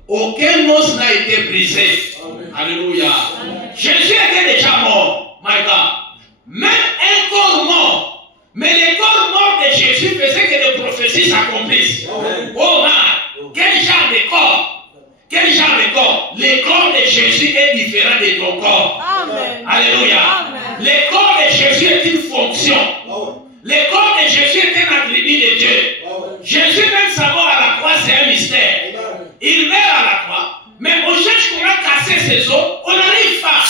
aucun os n'a été brisé. Amen. Alléluia. Amen. Jésus était déjà mort, my God. Même un corps mort. Mais les corps morts de Jésus faisaient que les prophéties s'accomplissent. Oh man! Quel genre de corps? Quel genre de corps? Le corps de Jésus est différent de ton corps. Amen. Alléluia. Amen. Le corps de Jésus est une fonction. Le corps de Jésus est un attribut de Dieu. Jésus, même sa mort à la croix, c'est un mystère. Il meurt à la croix, mais on cherche comment casser ses os, on n'arrive pas.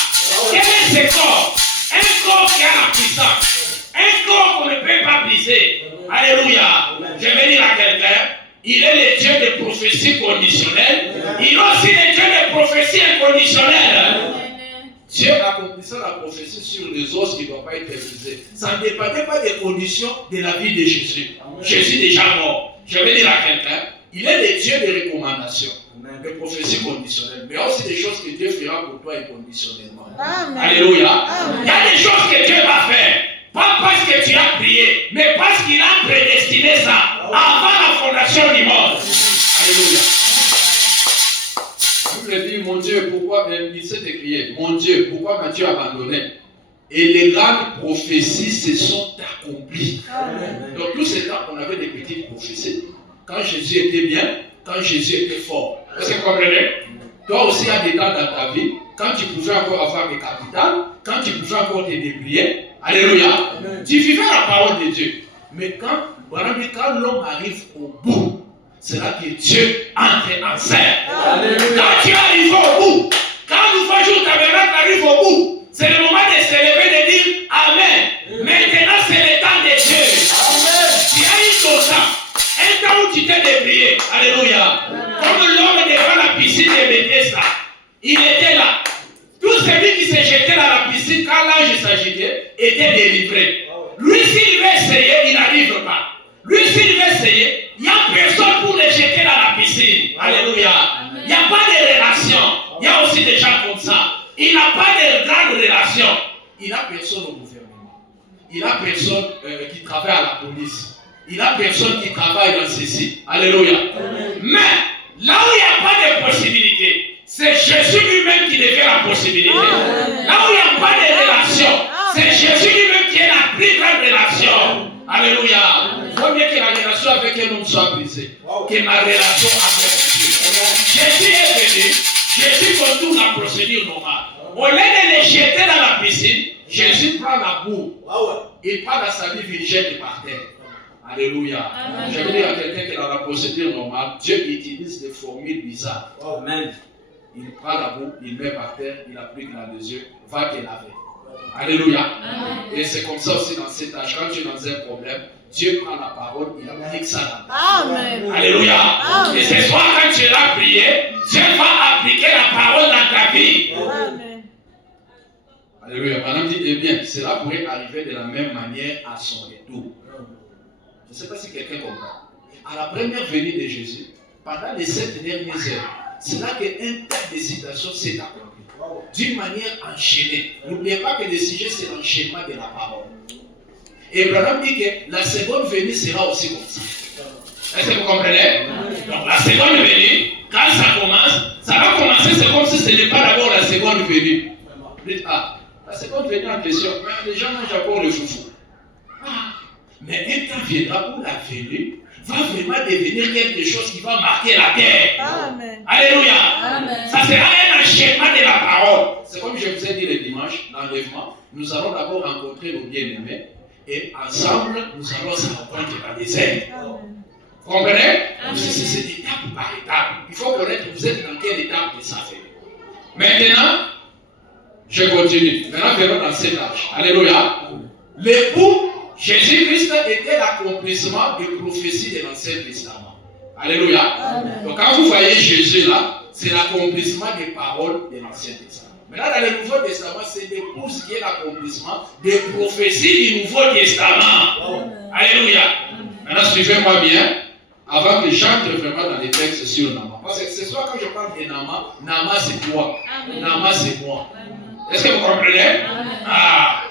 Quel est ce corps? Un corps qui a la puissance. Un corps qu'on ne peut pas briser. Alléluia. Je vais dire à quelqu'un, il est le Dieu des prophéties conditionnelles. Il est aussi le Dieu des prophéties inconditionnelles. Dieu accomplissant la prophétie sur les os qui ne doivent pas être brisés. Ça ne dépendait pas des conditions de la vie de Jésus. Jésus est déjà mort. Je vais dire à quelqu'un, il est le Dieu des recommandations, des prophéties conditionnelles. Mais il y a aussi des choses que Dieu fera pour toi inconditionnellement. Amen. Alléluia. Amen. Il y a des choses que Dieu va faire. Pas parce que tu as prié, mais parce qu'il a prédestiné ça avant la fondation du monde. Alléluia. Je voulais dire, mon Dieu, pourquoi, il s'est écrié, mon Dieu, pourquoi m'as-tu abandonné? Et les grandes prophéties se sont accomplies. Amen. Donc, tout ce temps, on avait des petites prophéties. Quand Jésus était bien, quand Jésus était fort. Est-ce que vous comprenez? Toi aussi, il y a des temps dans ta vie, quand tu pouvais encore avoir des capitales, quand tu pouvais encore te débrouiller. Alléluia. Amen. Tu vivais la parole de Dieu. Mais quand l'homme arrive au bout, c'est là que Dieu entre en scène. Alléluia. Quand tu arrives au bout, quand nous faisons tabernacle arrive au bout, c'est le moment de se lever et de dire Amen. Maintenant, c'est le temps de Dieu. Amen. Tu as eu ton temps. Un temps où tu t'es débrouillé. Alléluia. Amen. Comme l'homme devant la piscine de Bethesda, il était là. Tout celui qui s'est jeté dans la piscine quand l'ange s'agitait était délivré. Lui, s'il veut essayer, il n'arrive pas. Lui, s'il veut essayer, il n'y a personne pour le jeter dans la piscine. Alléluia. Il n'y a pas de relation. Il y a aussi des gens comme ça. Il n'a pas de grande relation. Il n'a personne au gouvernement. Il n'a personne qui travaille à la police. Il n'a personne qui travaille dans ceci. Alléluia. Mais là où il n'y a pas de possibilité, c'est Jésus lui-même qui devient la possibilité. Là où il n'y a pas de relation, c'est Jésus lui-même qui est la plus grande relation. Alléluia. Il faut bien que la relation avec un homme soit brisée. Que ma relation avec Dieu. Jésus est venu. Jésus contourne la procédure normale. Au lieu de les jeter dans la piscine, Jésus prend la boue. Il prend la salive, il jette par terre. Alléluia. Je veux dire à quelqu'un que dans la procédure normale, Dieu utilise des formules bizarres. Amen. Il prend la boue, il met par terre, il applique là les yeux, va te laver. Alléluia. Amen. Et c'est comme ça aussi dans cet âge. Quand tu es dans un problème, Dieu prend la parole, il applique ça dans ta vie. Amen. Alléluia. Amen. Et ce soir, quand tu l'as prié, Dieu va appliquer la parole dans ta vie. Amen. Alléluia. Madame dit, eh bien, cela pourrait arriver de la même manière à son retour. Je ne sais pas si quelqu'un comprend. À la première venue de Jésus, pendant les 7 dernières heures, c'est là qu'un tas d'hésitation s'est accompli. D'une manière enchaînée. N'oubliez pas que le sujet, c'est l'enchaînement de la parole. Et Abraham dit que la seconde venue sera aussi comme ça. Est-ce que vous comprenez? Donc la seconde venue, quand ça va commencer, c'est comme si ce n'est pas d'abord la seconde venue. Vous dites, la seconde venue en question, mais les gens mangent encore le foufou. Mais un temps viendra où la venue va vraiment devenir quelque chose qui va marquer la terre. Amen. Alléluia. Amen. Ça sera un enchaînement de la parole. C'est comme je vous ai dit le dimanche, l'enlèvement. Nous allons d'abord rencontrer nos bien-aimés. et ensemble, nous allons se rencontrer dans les airs. Vous comprenez? C'est étape par étape. Il faut connaître vous êtes dans quelle étape de ça fait. Maintenant, je continue. Maintenant, venons dans cet âge. Alléluia. L'époux, Jésus-Christ, était l'accomplissement des prophéties de l'Ancien Testament. Alléluia. Amen. Donc, quand vous voyez Jésus là, c'est l'accomplissement des paroles de l'Ancien Testament. Maintenant, dans le Nouveau Testament, c'est l'épouse qui est l'accomplissement des prophéties du Nouveau Testament. Alléluia. Maintenant, suivez-moi bien, avant que j'entre vraiment dans les textes sur Nama. Parce que ce soir, quand je parle de Nama, Nama c'est quoi? Nama c'est moi. Est-ce que vous comprenez?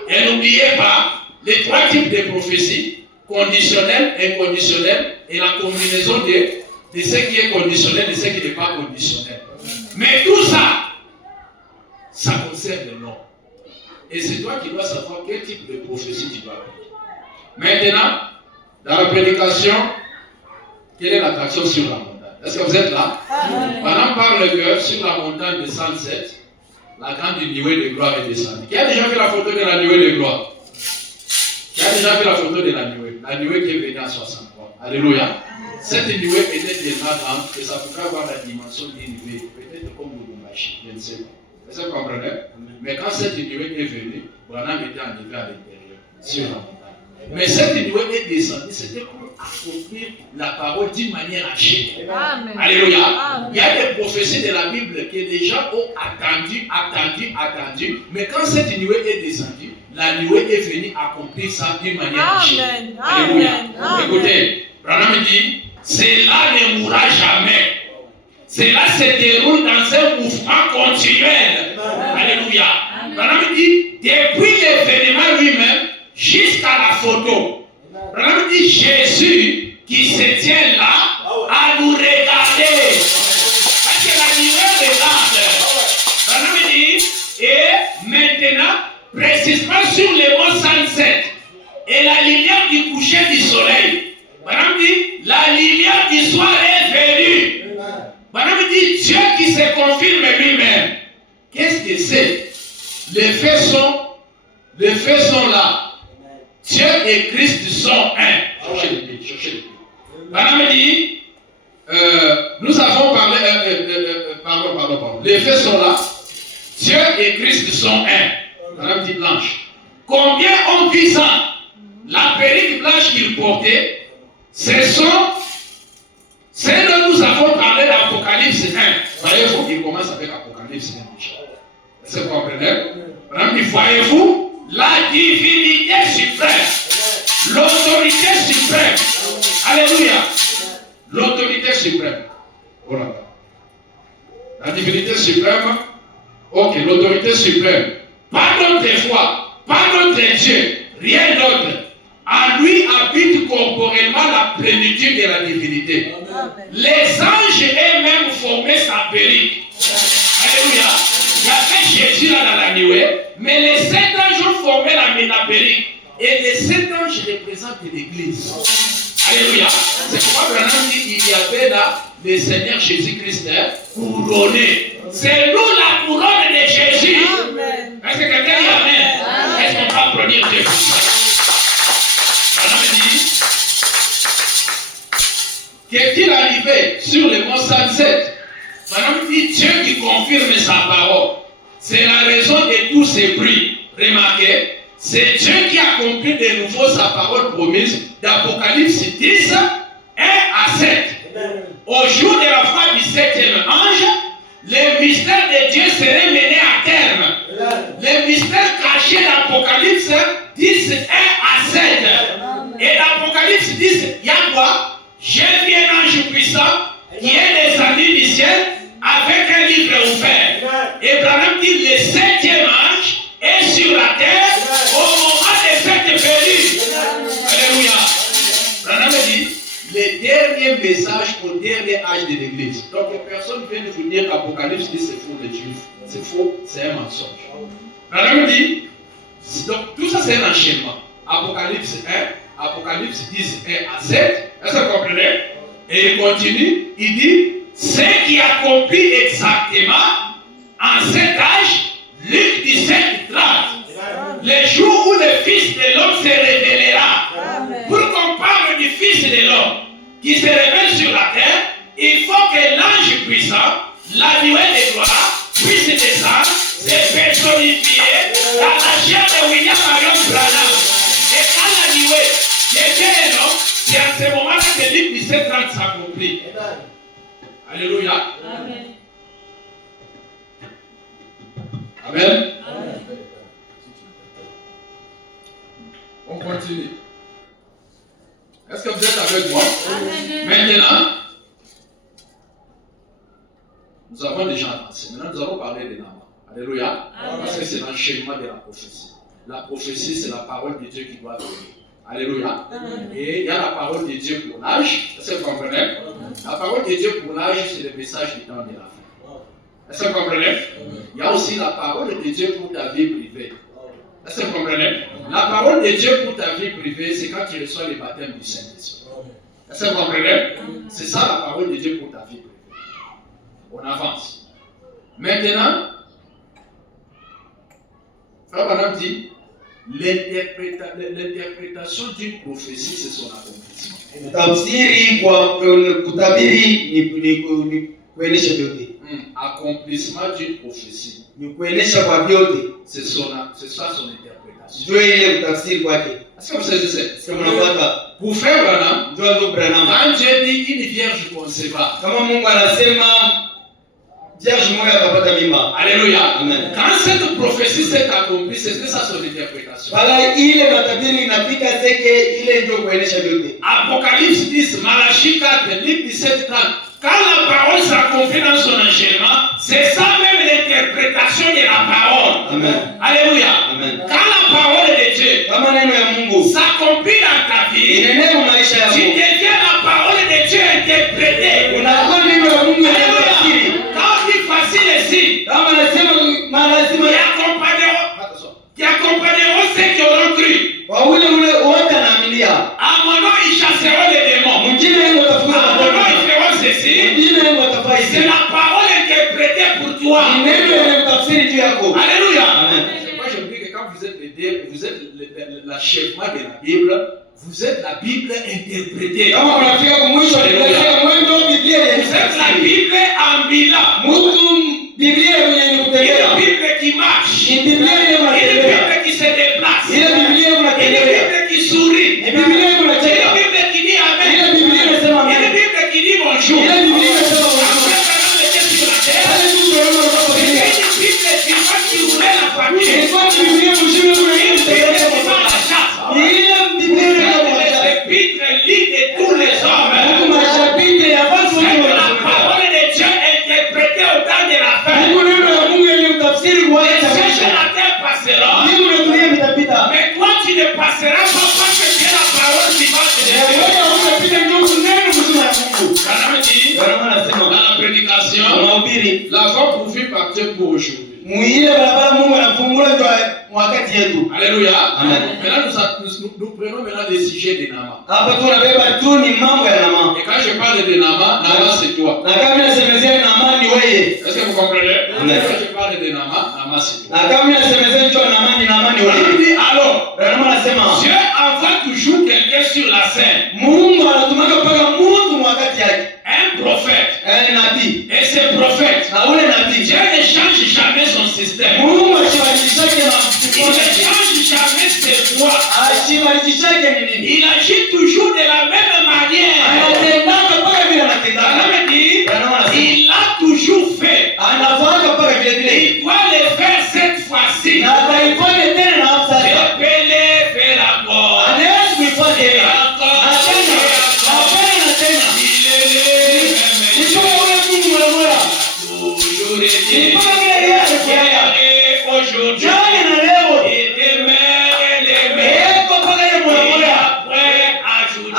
Et n'oubliez pas les trois types de prophéties, conditionnelles, inconditionnelles, et la combinaison de ce qui est conditionnel et ce qui n'est pas conditionnel. Mais tout ça, ça concerne l'homme. Et c'est toi qui dois savoir quel type de prophétie tu dois appliquer. Maintenant, dans la prédication, quelle est l'attraction sur la montagne? Est-ce que vous êtes là? Maintenant, parle que sur la montagne de 107, la grande nuée de gloire est descendue. Qui a déjà vu la photo de la nuée de gloire? Qui a déjà vu la photo de la nuée? La nuée qui est venue à 63. Alléluia. Cette nuée était tellement grande que ça pouvait avoir la dimension d'une nuée. Peut-être comme le Lumbashi, je ne sais pas. Est-ce que vous comprenez? Mais quand cette nuée est venue, Branham était enlevé à l'intérieur, sur la montagne. Mais cette nuée est descendue, c'était pour accomplir la parole d'une manière achevée. Alléluia. Amen. Il y a des prophéties de la Bible que les gens ont attendu. Mais quand cette nuée est descendue, la nuée est venue accomplir ça d'une manière achevée. Alléluia. Écoutez, Branham dit, cela ne mourra jamais. Cela se déroule dans un mouvement continuel. Alléluia. Branham dit, depuis l'événement lui-même jusqu'à la photo. Branham dit, Jésus qui se tient là à nous regarder. Parce que la lumière regarde. Branham dit, et maintenant, précisément sur le mont 107, et la lumière du coucher du soleil. Branham dit, la lumière du soir est venue. Branham dit, Dieu qui se confirme lui-même. Qu'est-ce que c'est? Les faits sont là. Dieu et Christ sont un. Cherchez le pays. Branham dit, nous avons parlé, pardon. Les faits sont là. Dieu et Christ sont un. Branham dit blanche. Combien ont vu ça? La perruque blanche qu'il portait, ce dont nous avons parlé d'Apocalypse 1. Voyez-vous, il commence avec Apocalypse 1 déjà. Est-ce que vous comprenez? Voyez-vous, la divinité suprême, l'autorité suprême. Alléluia. L'autorité suprême. Voilà. La divinité suprême. Ok, l'autorité suprême. Pas d'autre foi, pas d'autre Dieu, rien d'autre. En lui habite corporellement la plénitude de la divinité. Amen. Les anges eux-mêmes formaient sa perruque. Alléluia. Il y avait Jésus là dans la nuée, mais les 7 anges ont formé la perruque. Et les 7 anges représentent l'Église. Alléluia. C'est pourquoi Branham dit qu'il y avait là le Seigneur Jésus-Christ couronné. C'est nous la couronne de Jésus. Amen. Est-ce que quelqu'un dit Amen? Est-ce qu'on peut applaudir Dieu? Qu'est-il arrivé sur le mont 107? Madame dit Dieu qui confirme sa parole. C'est la raison de tous ces bruits. Remarquez, c'est Dieu qui accomplit de nouveau sa parole promise d'Apocalypse 10, 1 à 7. Au jour de la fin du 7e ange, le mystère de Dieu serait mené à terme. Le mystère caché d'Apocalypse 10, 1 à 7. Et l'Apocalypse 10, il y a quoi? J'ai vu un ange puissant qui est descendu du ciel avec un livre ouvert. Et Branham dit le 7e ange est sur la terre au moment de cette venue. Alléluia. Branham dit le dernier message au dernier âge de l'Église. Donc personne ne vient de vous dire qu'Apocalypse dit c'est faux les Juifs. C'est faux, c'est un mensonge. Branham dit donc tout ça c'est un enchaînement. Apocalypse 1, Apocalypse 10, 1 à 7. Est-ce que vous comprenez? Et il continue, il dit, ce qui accomplit exactement en cet âge, Luc 17, 30. Le jour où le Fils de l'homme se révélera qui se révèle sur la terre, il faut que l'ange puissant, la nuée de gloire, puisse descendre, se personnifier dans la chair de William Marion Branham. Et quand la nuée était un homme, c'est à ce moment-là que Luc 17:30 s'accomplit. Alléluia. Amen. Amen. Amen. On continue. Est-ce que vous êtes avec moi? Amen. Maintenant, nous avons déjà avancé. Maintenant, nous allons parler de Naaman. Alléluia. Amen. Parce que c'est l'enchaînement de la prophétie. La prophétie, c'est la parole de Dieu qui doit venir. Alléluia. Amen. Et il y a la parole de Dieu pour l'âge. Est-ce que vous comprenez? Amen. La parole de Dieu pour l'âge, c'est le message du temps de la fin. Est-ce que vous comprenez? Amen. Il y a aussi la parole de Dieu pour ta vie privée. Est-ce que vous comprenez? La parole de Dieu pour ta vie privée, c'est quand tu reçois le baptême du Saint-Esprit. Est-ce que vous comprenez? C'est ça la parole de Dieu pour ta vie privée. On avance. Maintenant, Frère Branham dit, l'interprétation d'une prophétie, c'est son accomplissement. Accomplissement d'une prophétie, c'est ça son interprétation. Est-ce que vous saisissez? Pour Frère Branham, quand Dieu dit une vierge concevra, alléluia. Amen. Quand cette prophétie s'est accomplie, c'était ça son interprétation. Apocalypse 10, Malachie 4, Luc 17:30. Quand la parole s'accomplit dans son enchaînement, c'est ça même l'interprétation de la parole. Amen. Alléluia. Amen. Quand la parole de Dieu s'accomplit dans ta vie, tu deviens la parole de Dieu interprétée. Alléluia. Qui accompagneront ceux qui auront cru. À mon nom, ils chasseront les démons. À mon nom, ils feront ceci. C'est la parole interprétée pour toi. Alléluia. Moi, je me dis que quand vous êtes l'achèvement de la Bible, vous êtes la Bible interprétée. Vous êtes la Bible en bilan. Une Bible qui marche, une Bible qui se déplace, une Bible qui sourit, une Bible qui dit Amen, une Bible qui dit bonjour. Après Branham était sur la terre, une Bible qui roulait la famille, une Bible qui va la chasse, les épîtres lits de tous les hommes. C'est la parole de Dieu interprétée au temps de la fin. Les cieux et la terre passeront, mais toi tu ne passeras pas parce que tu es la parole vivante de Dieu. Dans la prédication, la voix pourvue par Dieu pour aujourd'hui. Alléluia. Amen. Maintenant nous prenons maintenant des sujets de Naaman. Et quand je parle de Naaman, Naaman c'est toi. Est-ce que vous comprenez? Amen. Quand je parle de Naaman, Naaman c'est toi. Il dit alors, Dieu envoie toujours quelqu'un sur la scène. Un prophète. Et ce prophète, Dieu ne change jamais son système. Il ne change jamais ses voies. Il agit toujours de la même manière. Il l'a toujours fait. Il doit le faire cette fois-ci. Je peux le faire encore. Aujourd'hui, et demain, et demain, et après, ajouter,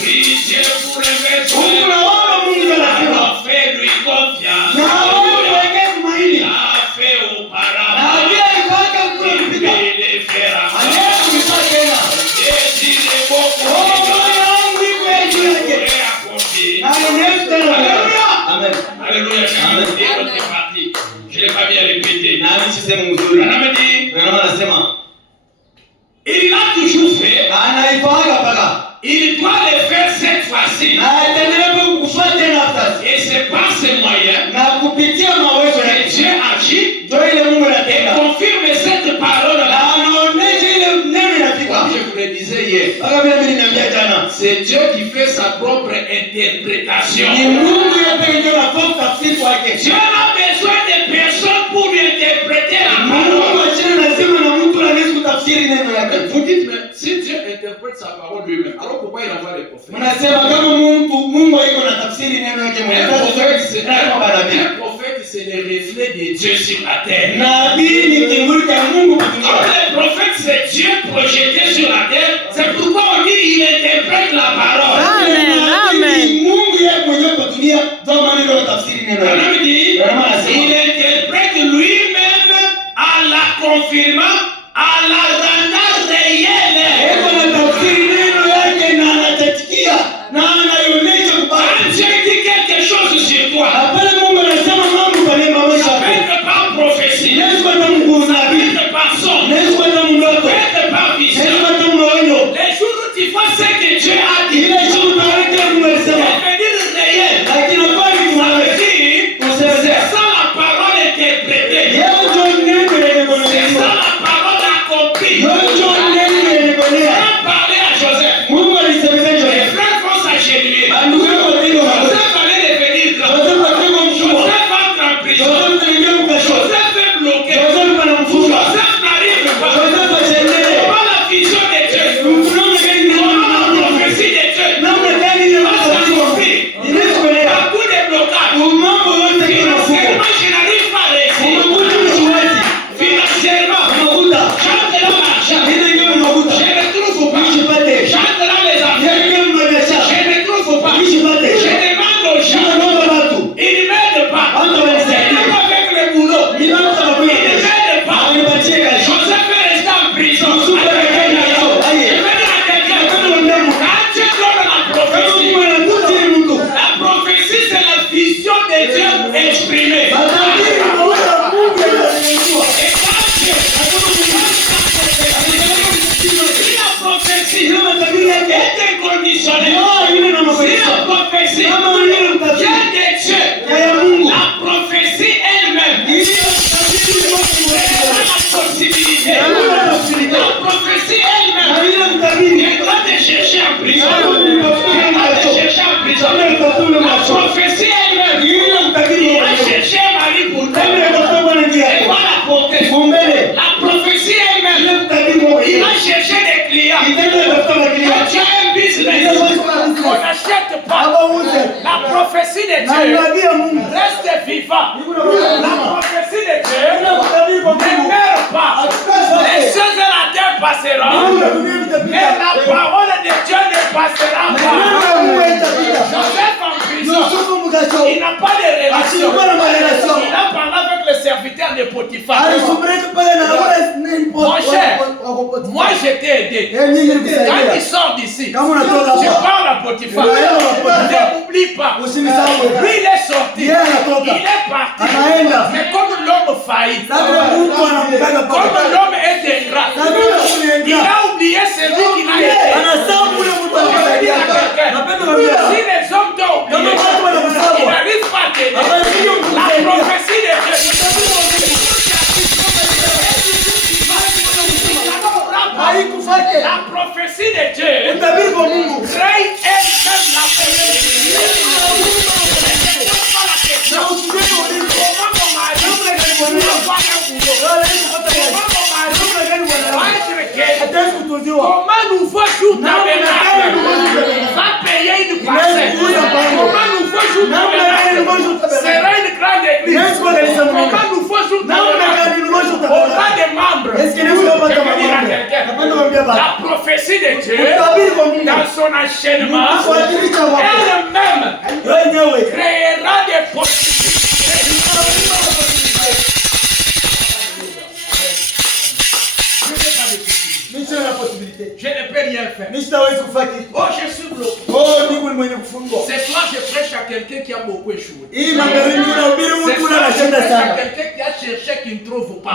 prie Dieu pour les besoins, alors fais-lui confiance, l'a fait auparavant, il peut le faire après, désirez beaucoup, Amen. Alléluia. Je ne l'ai pas bien répété. Il l'a toujours fait. Il doit le faire cette fois-ci. Et c'est par ce moyen que Dieu agit et confirme cette parole-là. Comme je vous le disais hier, c'est Dieu qui fait sa propre interprétation. Dieu n'a besoin de personne pour lui interpréter la parole. Vous dites, mais si Dieu interprète sa parole lui-même, alors pourquoi il envoie les prophètes? Un prophète, c'est le reflet de Dieu sur la terre. Quand les prophètes, c'est Dieu projeté sur la terre, c'est pourquoi on dit qu'il interprète la parole. Amen. Il interprète lui-même en la confirmant, en la rendant réelle. Quand Dieu dit quelque chose sur toi, ça peut être par prophétie, ça peut être par son, ça peut être par vision. Les jours où tu vois ce que Dieu a dit, c'est devenir réel. Ça veut dire, c'est ça la parole interprétée. C'est ça la parole accomplie. Frère parlait à Joseph. Les frères vont s'agenouiller. Joseph allait devenir grand. Joseph entre en prison. Joseph est bloqué. Joseph n'arrive pas. Comment la vision de Dieu, comment la prophétie de Dieu va s'accomplir. Beaucoup de blocages. Financièrement, je n'arrive pas à réussir. Financièrement, j'entre dans l'argent. Je ne trouve pas. J'entre dans les affaires. Je ne trouve pas. Je demande aux gens. Ils ne m'aident pas. C'est comme avec le boulot. Ils ne m'aident pas. Joseph est resté en prison. Je vais dire à quelqu'un, quand Dieu donne la prophétie, c'est la vision de Dieu exprimée. Et quand Dieu, si la prophétie est inconditionnelle, si la prophétie vient de Dieu, la prophétie elle-même, la possibilité, la prophétie elle-même, elle va te chercher en prison. Elle va te chercher en prison. La prophétie elle-même, il va chercher un mari pour toi. Elle va la porter. La prophétie elle-même, il va chercher des clients. Quand tu as un business, on n'achète pas. La prophétie de Dieu reste vivant. La prophétie de Dieu ne meurt pas. Les choses de la terre passeront, mais la parole de Dieu ne passera pas. Joseph en prison, il n'a pas de relation. Il a parlé avec le serviteur de Potiphar. Mon cher, moi je t'ai aidé. Quand il sort d'ici, je parle à Potiphar. Ne m'oublie pas. Lui il est sorti. Il est parti. Mais comme l'homme faillit, comme l'homme est ingrat, il a oublié celui qui l'a aidé. Si les hommes t'ont oublié, ils n'arrivent pas à t'aider. La prophétie de Dieu. La prophétie de Dieu crée elle-même la prophétie. Comment nouveau jour tabernacle va payer une parcelle? Comment nouveau jour tabernacle sera une grande église? Comment nouveau jour tabernacle aura des membres? Je veux dire à quelqu'un, la prophétie de Dieu dans son enchaînement elle-même créera des possibilités. Je ne peux rien faire. Oh, je suis bloqué. C'est toi, je prêche à quelqu'un qui a beaucoup échoué. C'est toi, je prêche à quelqu'un qui a cherché, qui ne trouve pas.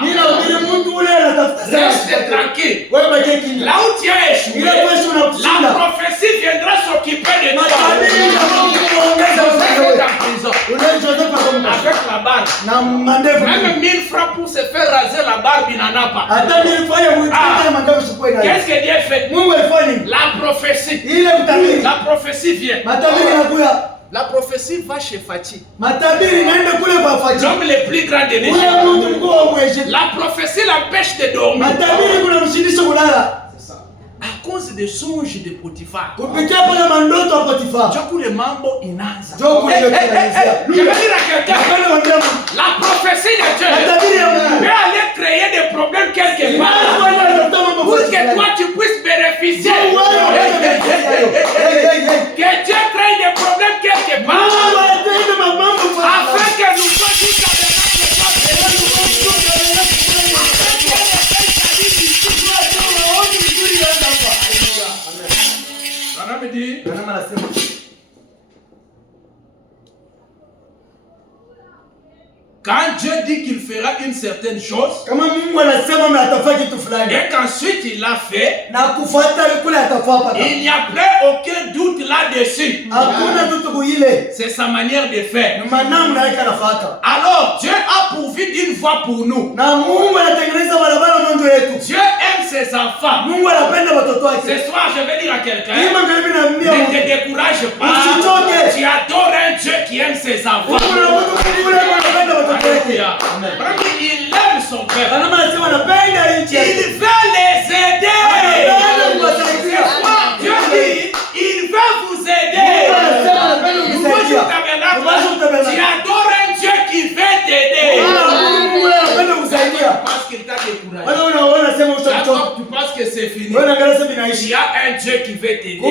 Reste tranquille. Là où tu as échoué, la prophétie viendra s'occuper de toi. Avec la barbe. Même 1000 francs pour se faire raser la barbe, il n'en a pas. Qu'est-ce que Dieu fait? La prophétie. La prophétie vient. La prophétie va chez Fachi. L'homme le plus grand de l'Égypte. La prophétie l'empêche de dormir. C'est ça. À cause des songes de Potiphar. Le mambo inanza. Je vais dire à quelqu'un, la prophétie de Dieu peut aller créer des problèmes quelque part pour que toi tu puisses bénéficier. Que Dieu crée des problèmes quelque part afin que nous soyons quand Dieu dit qu'il fera une certaine chose, et qu'ensuite il l'a fait, il n'y a plus aucun doute là-dessus. C'est sa manière de faire. Alors Dieu a pourvu d'une voie pour nous. Dieu aime ses enfants. Ce soir je vais dire à quelqu'un, ne te décourage pas. Tu adores un Dieu qui aime ses enfants. Il aime son peuple. Il veut les aider. Dieu dit, il veut vous aider. Tu adores un Dieu qui veut t'aider. Parce qu'il t'a découragé. Tu penses que c'est fini. Il y a un Dieu qui veut t'aider.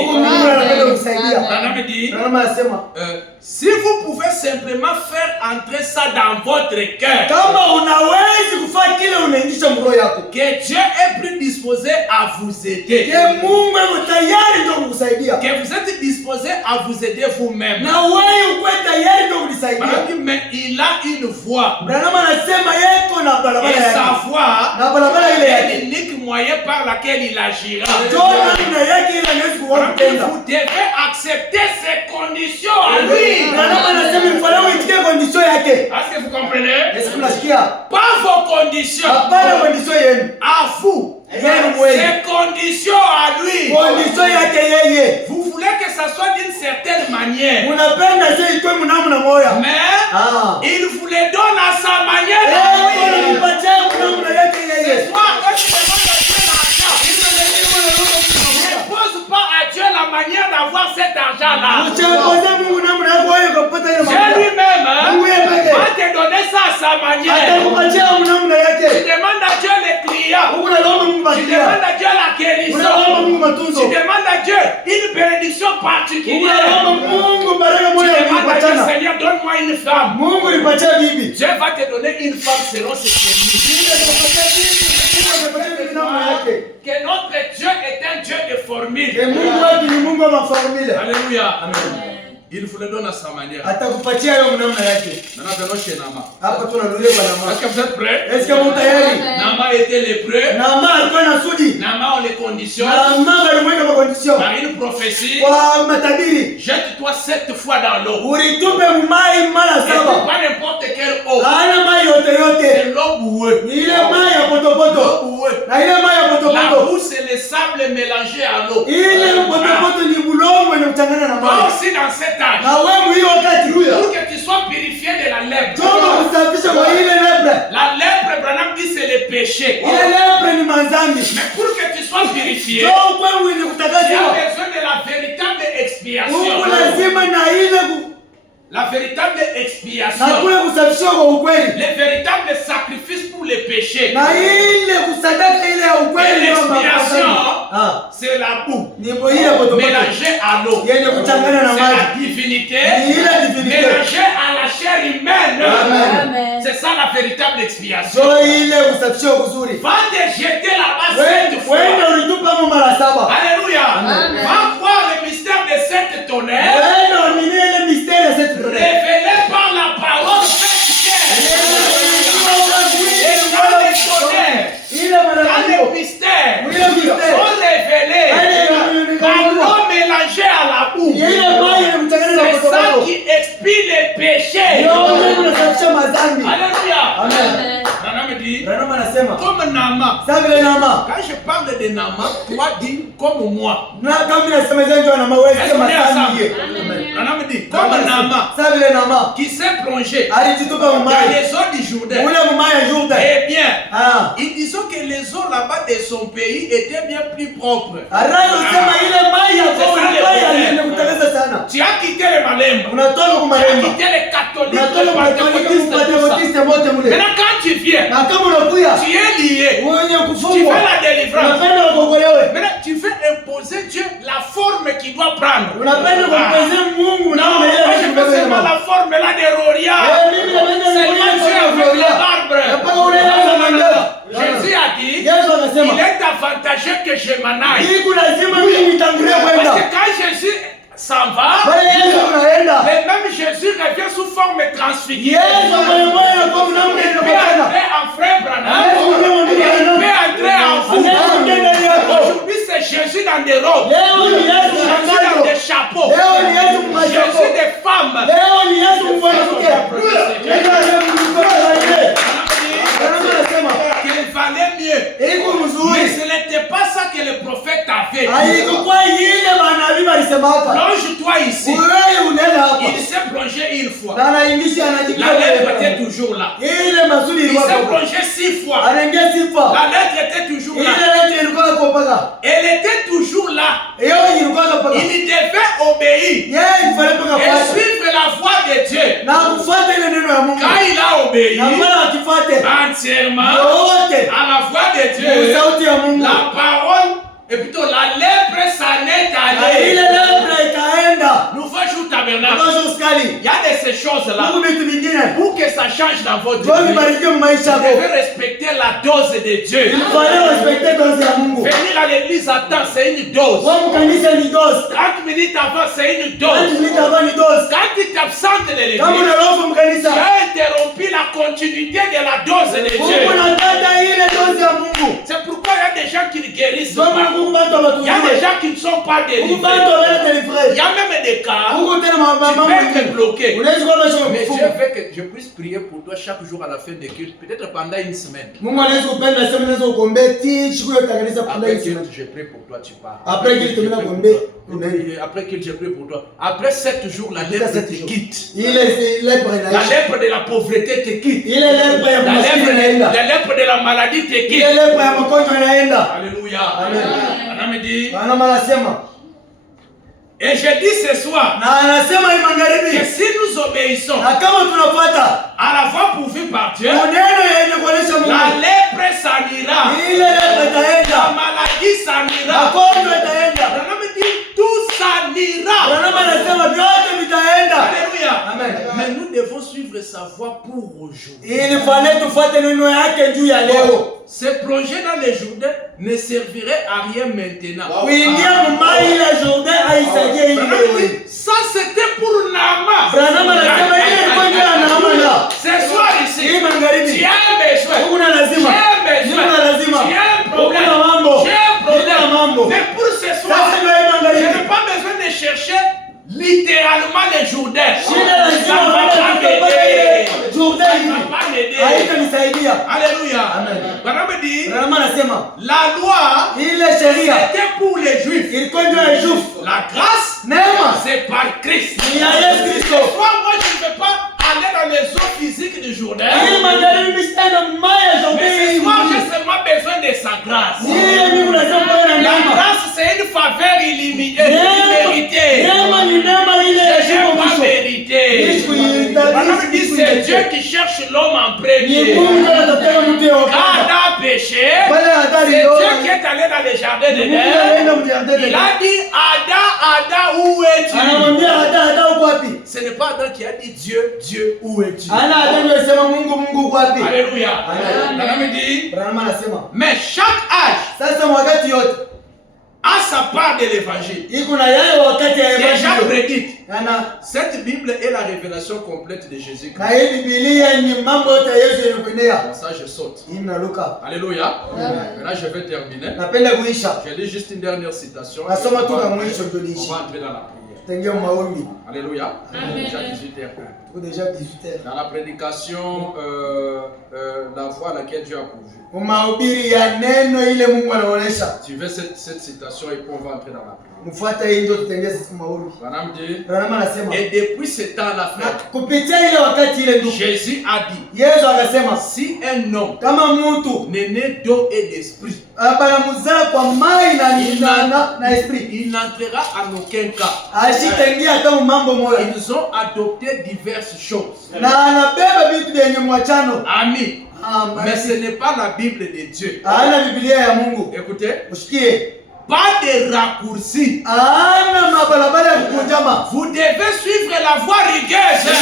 Si vous pouvez simplement faire entrer ça dans votre cœur, que Dieu est plus disposé à vous aider, que vous êtes disposé à vous aider vous-même. Mais il a une voix. Et sa voix est l'unique moyen par laquelle il agira. Vous devez accepter ses conditions à lui. Est-ce que vous comprenez? Pas vos conditions. À vous. Ses conditions à lui. Vous voulez que ça soit d'une certaine manière. Mais il vous les donne à sa manière. Ce soir, quand tu demandes à Dieu l'argent, ne pose pas à Dieu la manière d'avoir cet argent-là. Dieu lui-même va te donner ça à sa manière. Tu demandes à Dieu les clients. Tu demandes à Dieu la guérison. Tu demandes à Dieu une bénédiction particulière. Tu demandes à Dieu, Seigneur, donne-moi une femme. Dieu va te donner une femme selon ses services. Que notre Dieu est un Dieu de formule. Alléluia. Amen. Il vous le donne à sa manière. Maintenant, venons chez Nama. Est-ce que vous êtes prêts? Nama était lépreux. Nama, on les conditionne par une prophétie. Jette-toi 7 fois dans l'eau. Et pas n'importe quelle eau. C'est l'eau boueux. La boue, c'est le sable mélangé à l'eau. Toi aussi dans cette âge, pour que tu sois purifié de la lèpre. La lèpre, Branham dit, c'est le péché. Mais pour que tu sois purifié, tu as besoin de la véritable expiation. La véritable expiation. Le véritable sacrifice pour les péchés. Et l'expiation, c'est la boue mélangée à l'eau. C'est la divinité mélangée à la chair humaine. C'est ça la véritable expiation. Va te jeter là-bas 7 fois. Alléluia. Va voir le mystère de cette tonnerre. Révélé par la parole faite chair. Et dans les tonnerres, mazambi. Alléluia. Amen. Branham dit, Branham anasema comme Nama. sawa vile Nama. Quand je parle de Nama, toi dis comme moi. Na kama nasema zenjo na mawezi kama mazambi. Amen. Branham dit, comme Nama. Sawa vile Nama. Qui s'est plongé Alijitupa dans mumai. les eaux du Jourdain. Ule mumai ya Jourdain. Eh bien, Ah. ils disent que les eaux là-bas de son pays étaient bien plus propres. Arayo sema ile mai ya kwa ile inakuteleza sana. Tu as quitté les Malemba. Unatoka kwa Tu as Malemba. quitté les catholiques. Unatoka kwa Pentecoste wote mule. Maintenant, quand tu viens, Na kama unakuya tu es lié. wewe Tu kufungwa. fais la délivrance. Unapenda kuokolewe. Maintenant, tu fais imposer Dieu la forme qu'il doit prendre. Unapenda kumpezea Mungu na Non, moi je fais seulement la forme là des Roria. mimi napenda Seulement Dieu avec les barbes. Napaka ule Yesu anaongea. Jésus a dit, Yesu akasema, il est avantageux que je m'en aille. hii kuna lazima mimi nitangulie Parce kwenda. que quand Jésus s'en va, Bale Yesu anaenda. mais même Jésus revient sous forme transfigurée. Yesu mwenyewe kwa mnamu Il ndio peut bwana. entrer en frère Branham. Yesu mwenyewe ndio Il bwana. peut entrer en fou. Anaweza kutenda yako. Aujourd'hui, c'est Jésus dans des robes. Leo ni Yesu Jésus dans mwanadamu. des chapeaux. Leo ni Yesu mwanadamu. Jésus des femmes. Leo ni Yesu mwanamke. Qu'il valait mieux. Iko Mais mzuri. ce n'était pas ça que le prophète avait. Haikuwa ile manabii walisemaka. Plonge-toi ici. Wewe unaenda hapa. Il s'est plongé une fois. Na anaingisha La anajikia. lettre était toujours là. Ile mazuri Il ilikuwa s'est kwa. plongé 6 fois. Anaingia sifa. La lettre était toujours Ile là. lete ilikuwa kwa paka. Elle était toujours là. Hiyo ilikuwa kwa paka. Il devait obéir Yeye ilifanya paka et kwa. suivre la voie de Dieu. Na kufuata ile neno ya Mungu. Quand il a obéi Na mbona akifuate? entièrement Yote. à la voix de Ni Dieu, sauti ya Mungu. la parole, et plutôt la lèpre s'en est Na allée. ile lepra ikaenda. Nouveau jour tabernacle. Kwa skali. Il y a de ces choses-là. Mungu vitu vingine. Pour que ça change dans votre Kwa vie, vibarikiwe maisha vous yako. devez respecter la dose de Dieu. Il fallait respecter dozi ya Mungu. Venir à l'église à temps, c'est une dose. Kwa mkanisa ni dozi. 30 minutes avant, c'est une dose. 30 minutes avant ni dozi. Quand tu t'absentes de l'église, Kama unarofa tu mkanisa. as interrompu la continuité de la dose de Mungu Dieu. anataka ile dozi ya Mungu. C'est pourquoi il y a des gens qui ne guérissent Ndio pas. Mungu bado Il y a des abatujue. gens qui ne sont pas Mungu bado délivrés. analeta Il y livré. a même des cas où Mungu tena mama tu peux être bloqué. unaweza kuwa maisha Mais Dieu kufunga. veut que je puisse prier pour toi chaque jour à la fin des cultes, peut-être pendant une semaine. Mungu anaweza kupenda sema unaweza kuombea siku yote kanisa Après kudai qu'il sana. je prie pour toi, tu pars. Après qu'il te mena kuombea unaenda. Après qu'il je prie pour toi. Après 7 jours, la lèpre te quitte. Ile lepra La inaisha. lèpre de la pauvreté te quitte. Ile lepra ya maskini inaenda. La lèpre de la maladie te Ile quitte. lepra ya magonjwa inaenda. Alléluia. Amen. On me dit, Bwana anasema et je dis ce soir na anasema hii que magharibi si nous obéissons na kama tunafuata à la voie pourvue par Dieu, maneno yenye kuonesha la Mungu, lèpre s'en ira. ile lepra La itaenda, maladie s'en ira. magonjwa itaenda. On me dit, tout s'en ira. Bwana anasema vyote vitaenda. Alléluia. Amen. Mais nous devons suivre sa voie pour aujourd'hui. Ili fale tufuate neno yake juu ya leo. Se plonger dans les Jourdains ne servirait à rien maintenant. Kuingia mumai ile Jourdain haisaidie hii leo hii. Ça c'était pour Nama. Branham anasema ile ilikuwa ndio ya Naama na. Ce soir Hii ici, magharibi. tu as un besoin. Kuna lazima. Kuna lazima. Tu as un problème. Kuna mambo. Tu as un problème. Kuna mambo. Mais pour ce soir, Sasa ndio hii je magharibi. n'ai pas besoin de chercher littéralement les Jourdains. Shida lazima Ça va uende pas kupata ile m'aider. Jourdain Ça hii. va pas m'aider. Haitanisaidia. Alléluia. Amen. Branham dit, Branham anasema la loi ile sheria était pour les Juifs. ilikuwa ndio ya Jufu. La grâce, Neema c'est par Christ. ni ya Yesu Kristo. Soit moi, je ne vais pas aller dans les eaux physiques du Jourdain. Hii magharibi msitana maya Mais Jourdain ce hii. soir, j'ai seulement besoin de sa grâce. Yeye mimi unasema wewe na La neema. grâce, c'est une faveur illimitée, Neema illimitée. neema ni neema ile Je ya n'ai pas mwisho. mérité. Yesu kuita. Branham dit, c'est Dieu qui cherche l'homme en Ni premier. Mungu anatafuta mtu wa Quand kwanza. Adam a péché, Wale hatari c'est ndio. Dieu qui est allé dans le jardin de Mungu Éden. anaenda mjardini. Il a dit, Adam, Adam, où es-tu? Anamwambia hata uko wapi? Ce n'est pas Adam qui a dit Dieu, Dieu, où es-tu? Ana hata anasema Mungu uko wapi? Alléluia. Amen. Branham dit, Branham anasema mais chaque âge sasa wakati yote a sa part de l'évangile. iko na yeye wakati ya Déjà evangelio. prédite. Ana Cette Bible est la révélation complète de Jésus-Christ. na hii Biblia ni mambo yote ya Yesu yanakuendea. Bon, ça, je saute. Hii mnaruka. Alléluia. Maintenant, je vais terminer. Napenda kuisha. Je lis juste une dernière citation. Nasoma tu On va kama mwisho ndio niishi. entrer dans la prière. Tengia maombi. Alléluia. Amen. Déjà 18h01. Ou déjà 18h. Dans la prédication, la voie à laquelle Dieu a pourvu. Mahubiri ya neno ile Mungu anaonesha. Tu veux cette citation et puis on va entrer dans la prière. Mfuata hii ndio tutengea sisi maombi. Madame dit, Branham anasema, et depuis ce temps-là, frère, kupitia ile wakati ile ndugu, Jésus a dit, Yesu akasema, si un homme kama mtu n'est né d'eau et d'esprit, banamuzaa kwa mai na esprit, il n'entrera en aucun cas. Ashitengia kama mambo moja. Ils ont adopté diverses choses. Na anabeba vitu vyenye mwachano. Amis. Mais ce n'est pas la Bible de Dieu. Ana Biblia ya Mungu. Écoutez. Usikie. Pas de raccourcis. Ana mabalabala ya kukunjama. Vous devez suivre la voie rigueuse.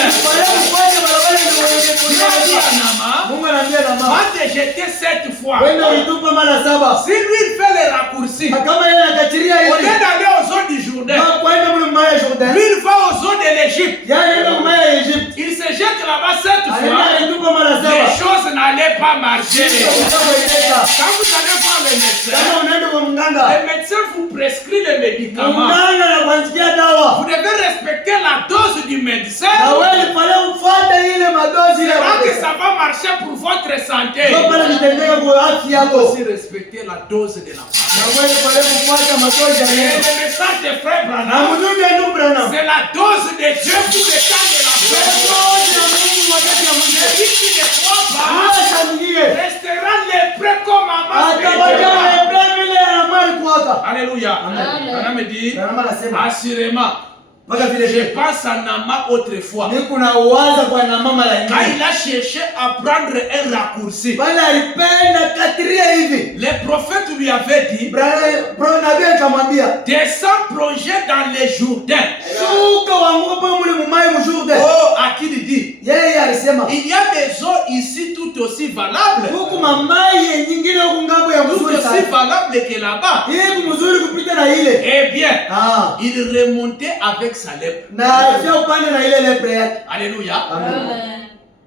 Mungu anambia na mama, va te jeter 7 fois. Wenda uitupe mara 7. Si lui il fait les raccourcis, kama yeye anakachiria hivi, au lieu d'aller aux eaux du Jourdain, kwenda mle maya Jourdain, lui il va aux eaux de l'Égypte. Yaani ndio maya Egypte. Il se jette là-bas 7 fois. Anaitupa mara 7. Les choses n'allaient pas marcher. Quand vous allez voir les médecins, kama unaenda kwa mganga, les médecins vous prescrivent les médicaments. mganga anakuandikia dawa. Vous devez respecter la dose du médecin. Na wewe pale ufuate ile madozi ile. C'est que ça va marcher pour votre santé. Sio pale nitendeka kwa afya yako. Aussi respecter la dose de la parole. Na wewe pale ufuate madozi ya Et neno. le message de frère Na Branham, mjumbe ndio Branham. c'est la dose de Dieu pour le temps de la Dozi ya Mungu wakati ya Mungu. Celui qui ne croit pas Acha mwingine. restera lépreux comme Amas. Atabajana Ibrahim ile amari kuaka. Alléluia. Amen. Branham dit, Branham anasema, assurément, mpaka vile je pense à Nama autrefois. ni kuna uwaza kwa na mama la Quand ingine. il a cherché à prendre un raccourci, Bali alipenda katiria hivi. les prophètes lui avaient dit, Nabii akamwambia, descends plonger dans les Jourdains. shuka wanguka pa mule mumai mjurde. Oh, à qui il dit, Yeye alisema, il y a des eaux ici tout aussi valables, huku mamai nyingine huku ngambo ya tout mzuri aussi sana. valables que là-bas. Hii mzuri kupita na ile. Eh bien, Ah. il remontait avec sa lèpre. Na afya upande na ile lepre yake. Alléluia. Amen.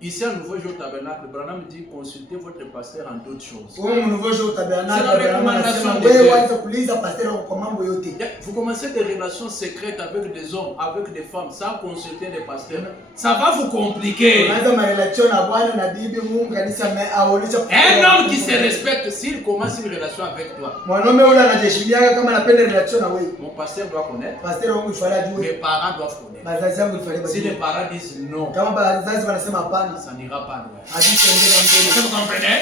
Ici à Nouveau Jour Tabernacle, Branham dit consultez votre pasteur en d'autres choses. Wewe mnuvo jo tabiana C'est la recommandation de wewe Dieu. waanza kuuliza pastor kwa mambo yote. Vous commencez des relations secrètes avec des hommes, avec des femmes, sans consulter les pasteurs. Ça va vous compliquer. Unaanza marelation na bwana na bibi, Mungu kanisa aonesha. Un homme qui se respecte, s'il commence une relation avec toi, Mwanaume yule anajiheshimia kama anapenda relation na wewe. mon pasteur doit connaître, Pastor wangu ifala mes juu. parents doivent connaître. Bazazi yangu ifala Si les bajue. parents disent non, Kama bazazi wanasema hapana, ça n'ira pas loin. hadi tuendelee mbele. Vous comprenez?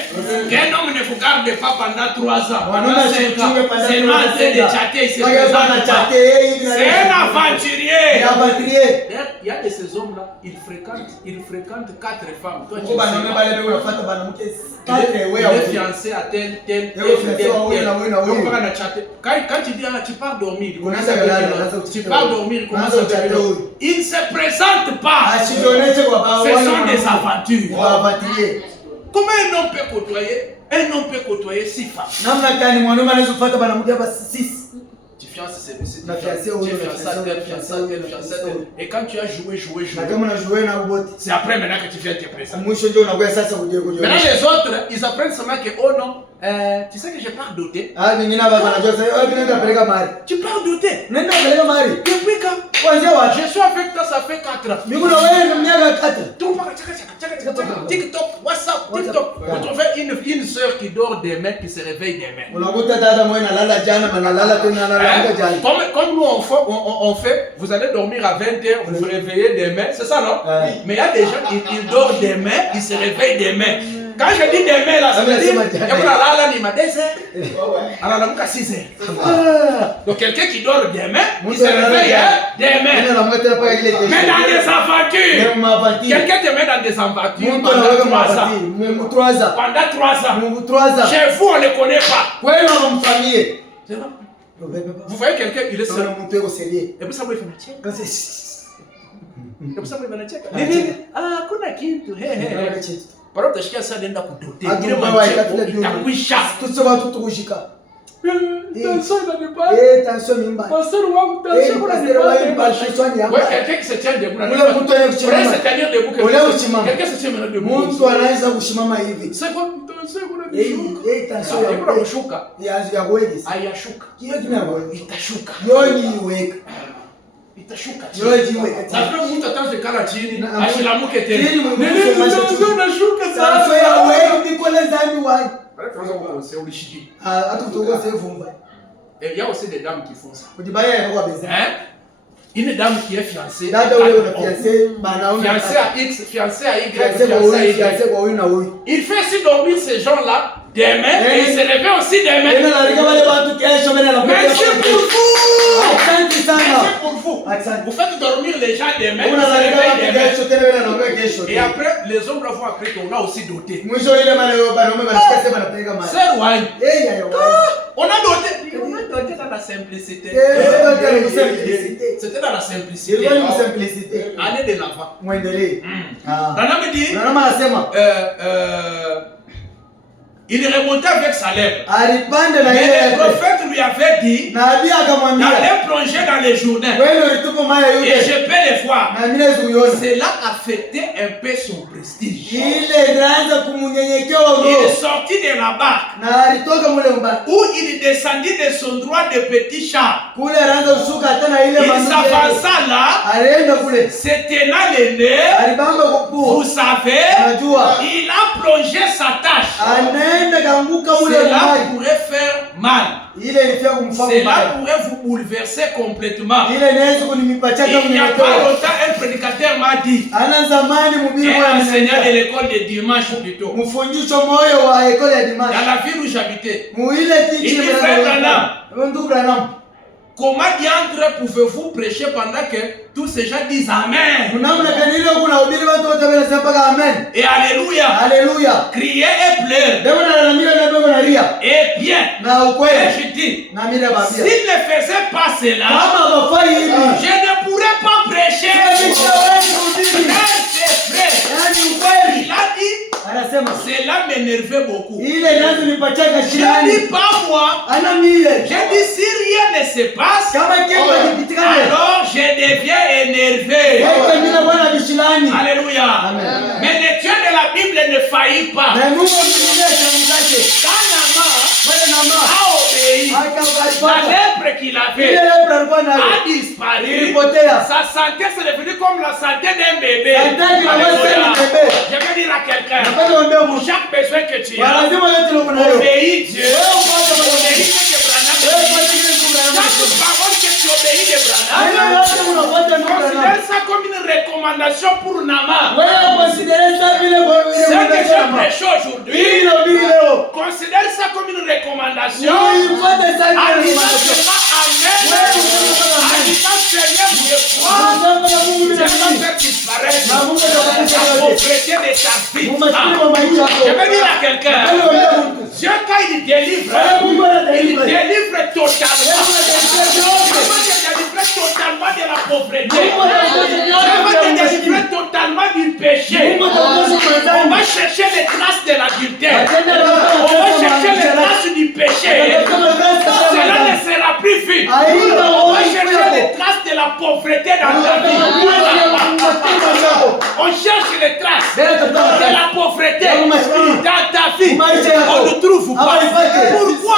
Qu'un homme ne vous garde pas pendant 3 ans, Mwanaume pendant 5 ans, asichunge pendant c'est 3 en train de chatter, il se Kwa hiyo présente bana pas. chate yeye hivi na C'est un aventurier. Ya batrie. Il y a de ces hommes-là, ils fréquentent 4 femmes. Toi, tu Kwa bana sais pas. bale bale unafuata bana mke Il katre est wewe. fiancé à tel. fiancé à oui, na oui, na oui. Donc, on a chatté. Quand tu dis, ah, tu pars dormir, il commence Unaanza à kulala, dire, unaanza tu kucheka pars wewe. dormir, il commence Unaanza à kucheka dire, wewe. il ne se présente pas. Ashionyeshe kwa baba Ce wale sont des wana- aventures. wa batrie. Comment un homme peut côtoyer 6 femmes? Namna gani mwanaume anaweza kufuata bana mke hapa sisi? Tu fiances celui-ci, tu La fiancée, oui, la fiances à fiancée, tel, la fiancé à fiancée, tel, la fiancé à fiancée. tel. Et quand tu as joué, Na kama unajua na robot. c'est après maintenant que tu viens te présenter. Mwisho ndio unakuja sasa Maintenant kujionyesha. les autres, ils apprennent seulement que, oh non, tu sais que je pars doter. Ah, vingine hapa wanajua sasa, wewe unaenda peleka mahali. Tu pars doter. Unaenda peleka mahali. Depuis quand? Kwanza wapi? Je suis avec toi, ça fait 4 ans. Mimi na wewe ni miaka 4. TikTok, WhatsApp, TikTok. Vous trouvez une soeur qui dort demain, qui se réveille demain. Unakuta dada mmoja analala jana, analala tena analala jana. Comme nous on fait, vous allez dormir à 20h, vous vous réveillez demain, c'est ça non? Ouais. Mais il y a des gens, ils dorment demain, ils se réveillent demain. Quand je dis demain là, ça veut dire, à 6h. Donc quelqu'un qui dort demain, il se réveille demain. Ina namweta paka ile kesho. Mais dans des aventures. Ndio mavati. Quelqu'un te met dans des aventures Mungu pendant anaweka 3 ans. mavati. Mungu 3 ans. Pendant 3 ans. Mungu 3 ans. Chez vous, on ne les connaît pas. Wewe unamfamie. C'est vrai. Vous voyez quelqu'un, il est seul. Una mtu yuko serie. Et puis ça, vous fait un check. Kasi Et puis ça, vous fait un check. Ah, kuna kitu. Par exemple, tashikia sasa nenda kudote. Ile macheko itakwisha. tutso watu tukushika. Tension inanipa. Tension mimba. Pasteur wangu tension kuna Pasteur nipa. wangu tension ni hapa. Ouais, quelqu'un qui se tient debout. Ule mtu anayesimama. Se tenir debout. Ule usimama. Quelqu'un se tient maintenant debout. Mtu anaweza kusimama hivi. C'est quoi? Tension kuna nishuka. Tension ya kuna kushuka. ya wewe. Ayashuka. Kile kinawe. Itashuka. Yoni iweka. itashuka Yowe chini. jiwe. Na vile mtu ataanza kala chini, Na- ashilamuke tena. Chini mwe- Ndio unashuka Sasa ya wewe bikole zambi wai. Tunaanza kukonseil ulishiki. Hata kutoka sehemu. Et il y a aussi des dames qui font ça. Kujibaya ya kwa beza. Hein? Une dame qui est fiancée. Dada ule una fiancé bana Fiancée à X, fiancée à Y, fiancé kwa fiancée à huyu, Y. fiancé kwa huyu na huyu. Il fait aussi dormir ces gens-là demain et il se réveille aussi demain. Tena nalika wale watu kesho mbele na Merci pour vous. Asante sana. Merci pour vous. Asante. Vous faites dormir les gens demain, ils Una se nalika watu réveillent demain. kesho tena mbele na kesho. Et après, les hommes vont après qu'on a aussi doté. Mwisho ile mara yo bana mama bana bana pega mara. C'est roi. Eh ya yo. On a doté. On a doté dans la simplicité. C'était dans la simplicité. Ilikuwa ni simplicity. Année de l'enfant. Muendelee. Nana me dit, Na mama anasema il remontait avec sa lèvre. alipanda na Mais ile le prophète lui avait dit nabii akamwambia d'aller plonger dans les Jourdains. wewe ulitupa maya Et yote je peux les voir. na mimi nazuiona. Cela affectait un peu son prestige. Ile ilianza kumunyenyekea Il roho est sorti de la barque na alitoka mule mbali. où il descendit de son droit de petit char. Kule anaanza kushuka tena ile Il maneno. s'avança là, Alienda kule. se tenant les nez. Alibamba Vous kupua. savez, Anajua il a plongé sa tâche. anaenda kaanguka mule Cela mbali. pourrait faire mal. Ile ilifia kumfanya Cela mbaya. pourrait vous bouleverser complètement. Ile inaweza kunimipachaka Il n'y a pas mnyenyekewa. longtemps, un prédicateur m'a dit, Ana zamani mhubiri un mmoja enseignant de ananiambia, l'école de dimanche plutôt, mfundisho moyo wa ekole ya dans Dimashi. la ville où j'habitais. Mu ile Il dit, frère Branham, Ndugu Branham. comment diantre pouvez-vous prêcher pendant que tous ces gens disent Amen Mnamna kanilo kuna hubiri watu wote wanasema mpaka amen. et Alléluia, Haleluya. crier et pleurer Ndio nalalamika na bego na ria. et bien. Na Et ukweli. je dis, Na mimi s'il nabaambia. ne faisait pas cela, Kama hawafai hivi. je ne pourrais pas prêcher. Yaani ukweli. Il a dit, Anasema cela m'énervait beaucoup. ile nazo nipachaka Je shirani. dis pas moi. Ana mile. Je dis si rien ne se passe, Kama kitu hakipitikane. alors je deviens énervé. Wewe mimi bwana bishilani. Alléluia. Amen. Mais le Dieu de la Bible ne faillit pas. Na Mungu mwenyewe atamtake. Wewe na mama. A obéi. La Akabariki. lèpre qu'il Ile avait leo alikuwa nayo. a disparu. Ilipotea. Sa santé s'est devenue comme la santé d'un bébé. Santé qui va faire Alléluia. un bébé. Je vais dire à quelqu'un, Napenda kuambia pour Mungu. chaque besoin que tu as, Lazima yote ndio unayo. obéis Dieu. Wewe ufuate Obéis Mungu. ce que Branham Wewe dit. ufuate kile Mungu Chaque anasema. parole que tu obéis de Ile Branham, yote unafuata Mungu considère anasema. ça comme une recommandation pour Nama. Wewe considère ça vile kwa Ce que vile je unasema. prêche aujourd'hui, Hii inahubiri leo. considère ça comme une recommandation. Wewe ufuate ça En vile disant unasema. seulement Amen. Ouais, ouais. En disant Seigneur, je crois. Unasema na Mungu Je bila vais nini? faire disparaître Na Mungu atakufanya la yote. pauvreté de ta vie. Mungu asikie maisha yako. Je vais dire à quelqu'un, Wewe unaambia Mungu. Dieu quand il délivre, Wewe Mungu il anadeliver. délivre totalement. Wewe anadeliver Je yote. veux te délivrer totalement de la pauvreté. Mungu anadeliver yote. Je veux te délivrer totalement du péché. Mungu atakuosha On madhambi. va chercher les traces de l'adultère. Atenda On va chercher les traces du péché. Cela ne sera plus vu. On va chercher les traces de la pauvreté dans ta vie. On cherche les traces de la pauvreté dans ta vie. On ne trouve pas. Pourquoi?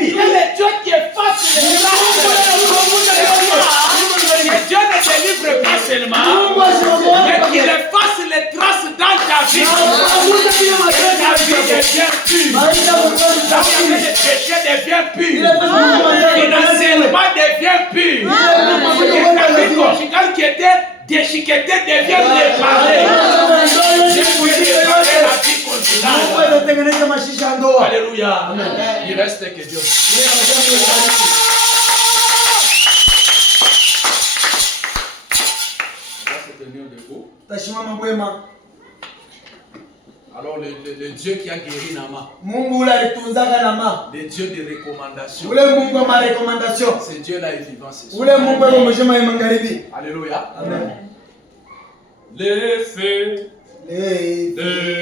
Il est le Dieu qui efface les traces. Que Dieu ne délivre pas seulement, mais qu'il efface les traces dans ta vie. Et ta vie devient pure. Ta vie de péché devient pure. Financièrement devient pure. Et ta vie conjugale qui était déchiquetée devient réparée. Je peux réparer la vie conjugale. Anatengeneza mashisha ya ndoa. Alléluia. Il reste que Dieu. On va se tenir debout. Tashimama bwema. Alors le Dieu qui a guéri Nama, Mungu ule alitunzaka nama. le Dieu de recommandation, Ule Mungu wa marekomandasyon. ce Dieu-là est vivant ce soir. Ule Mungu wa mjema ya magharibi. Alléluia. Amen. Le feu Eh. de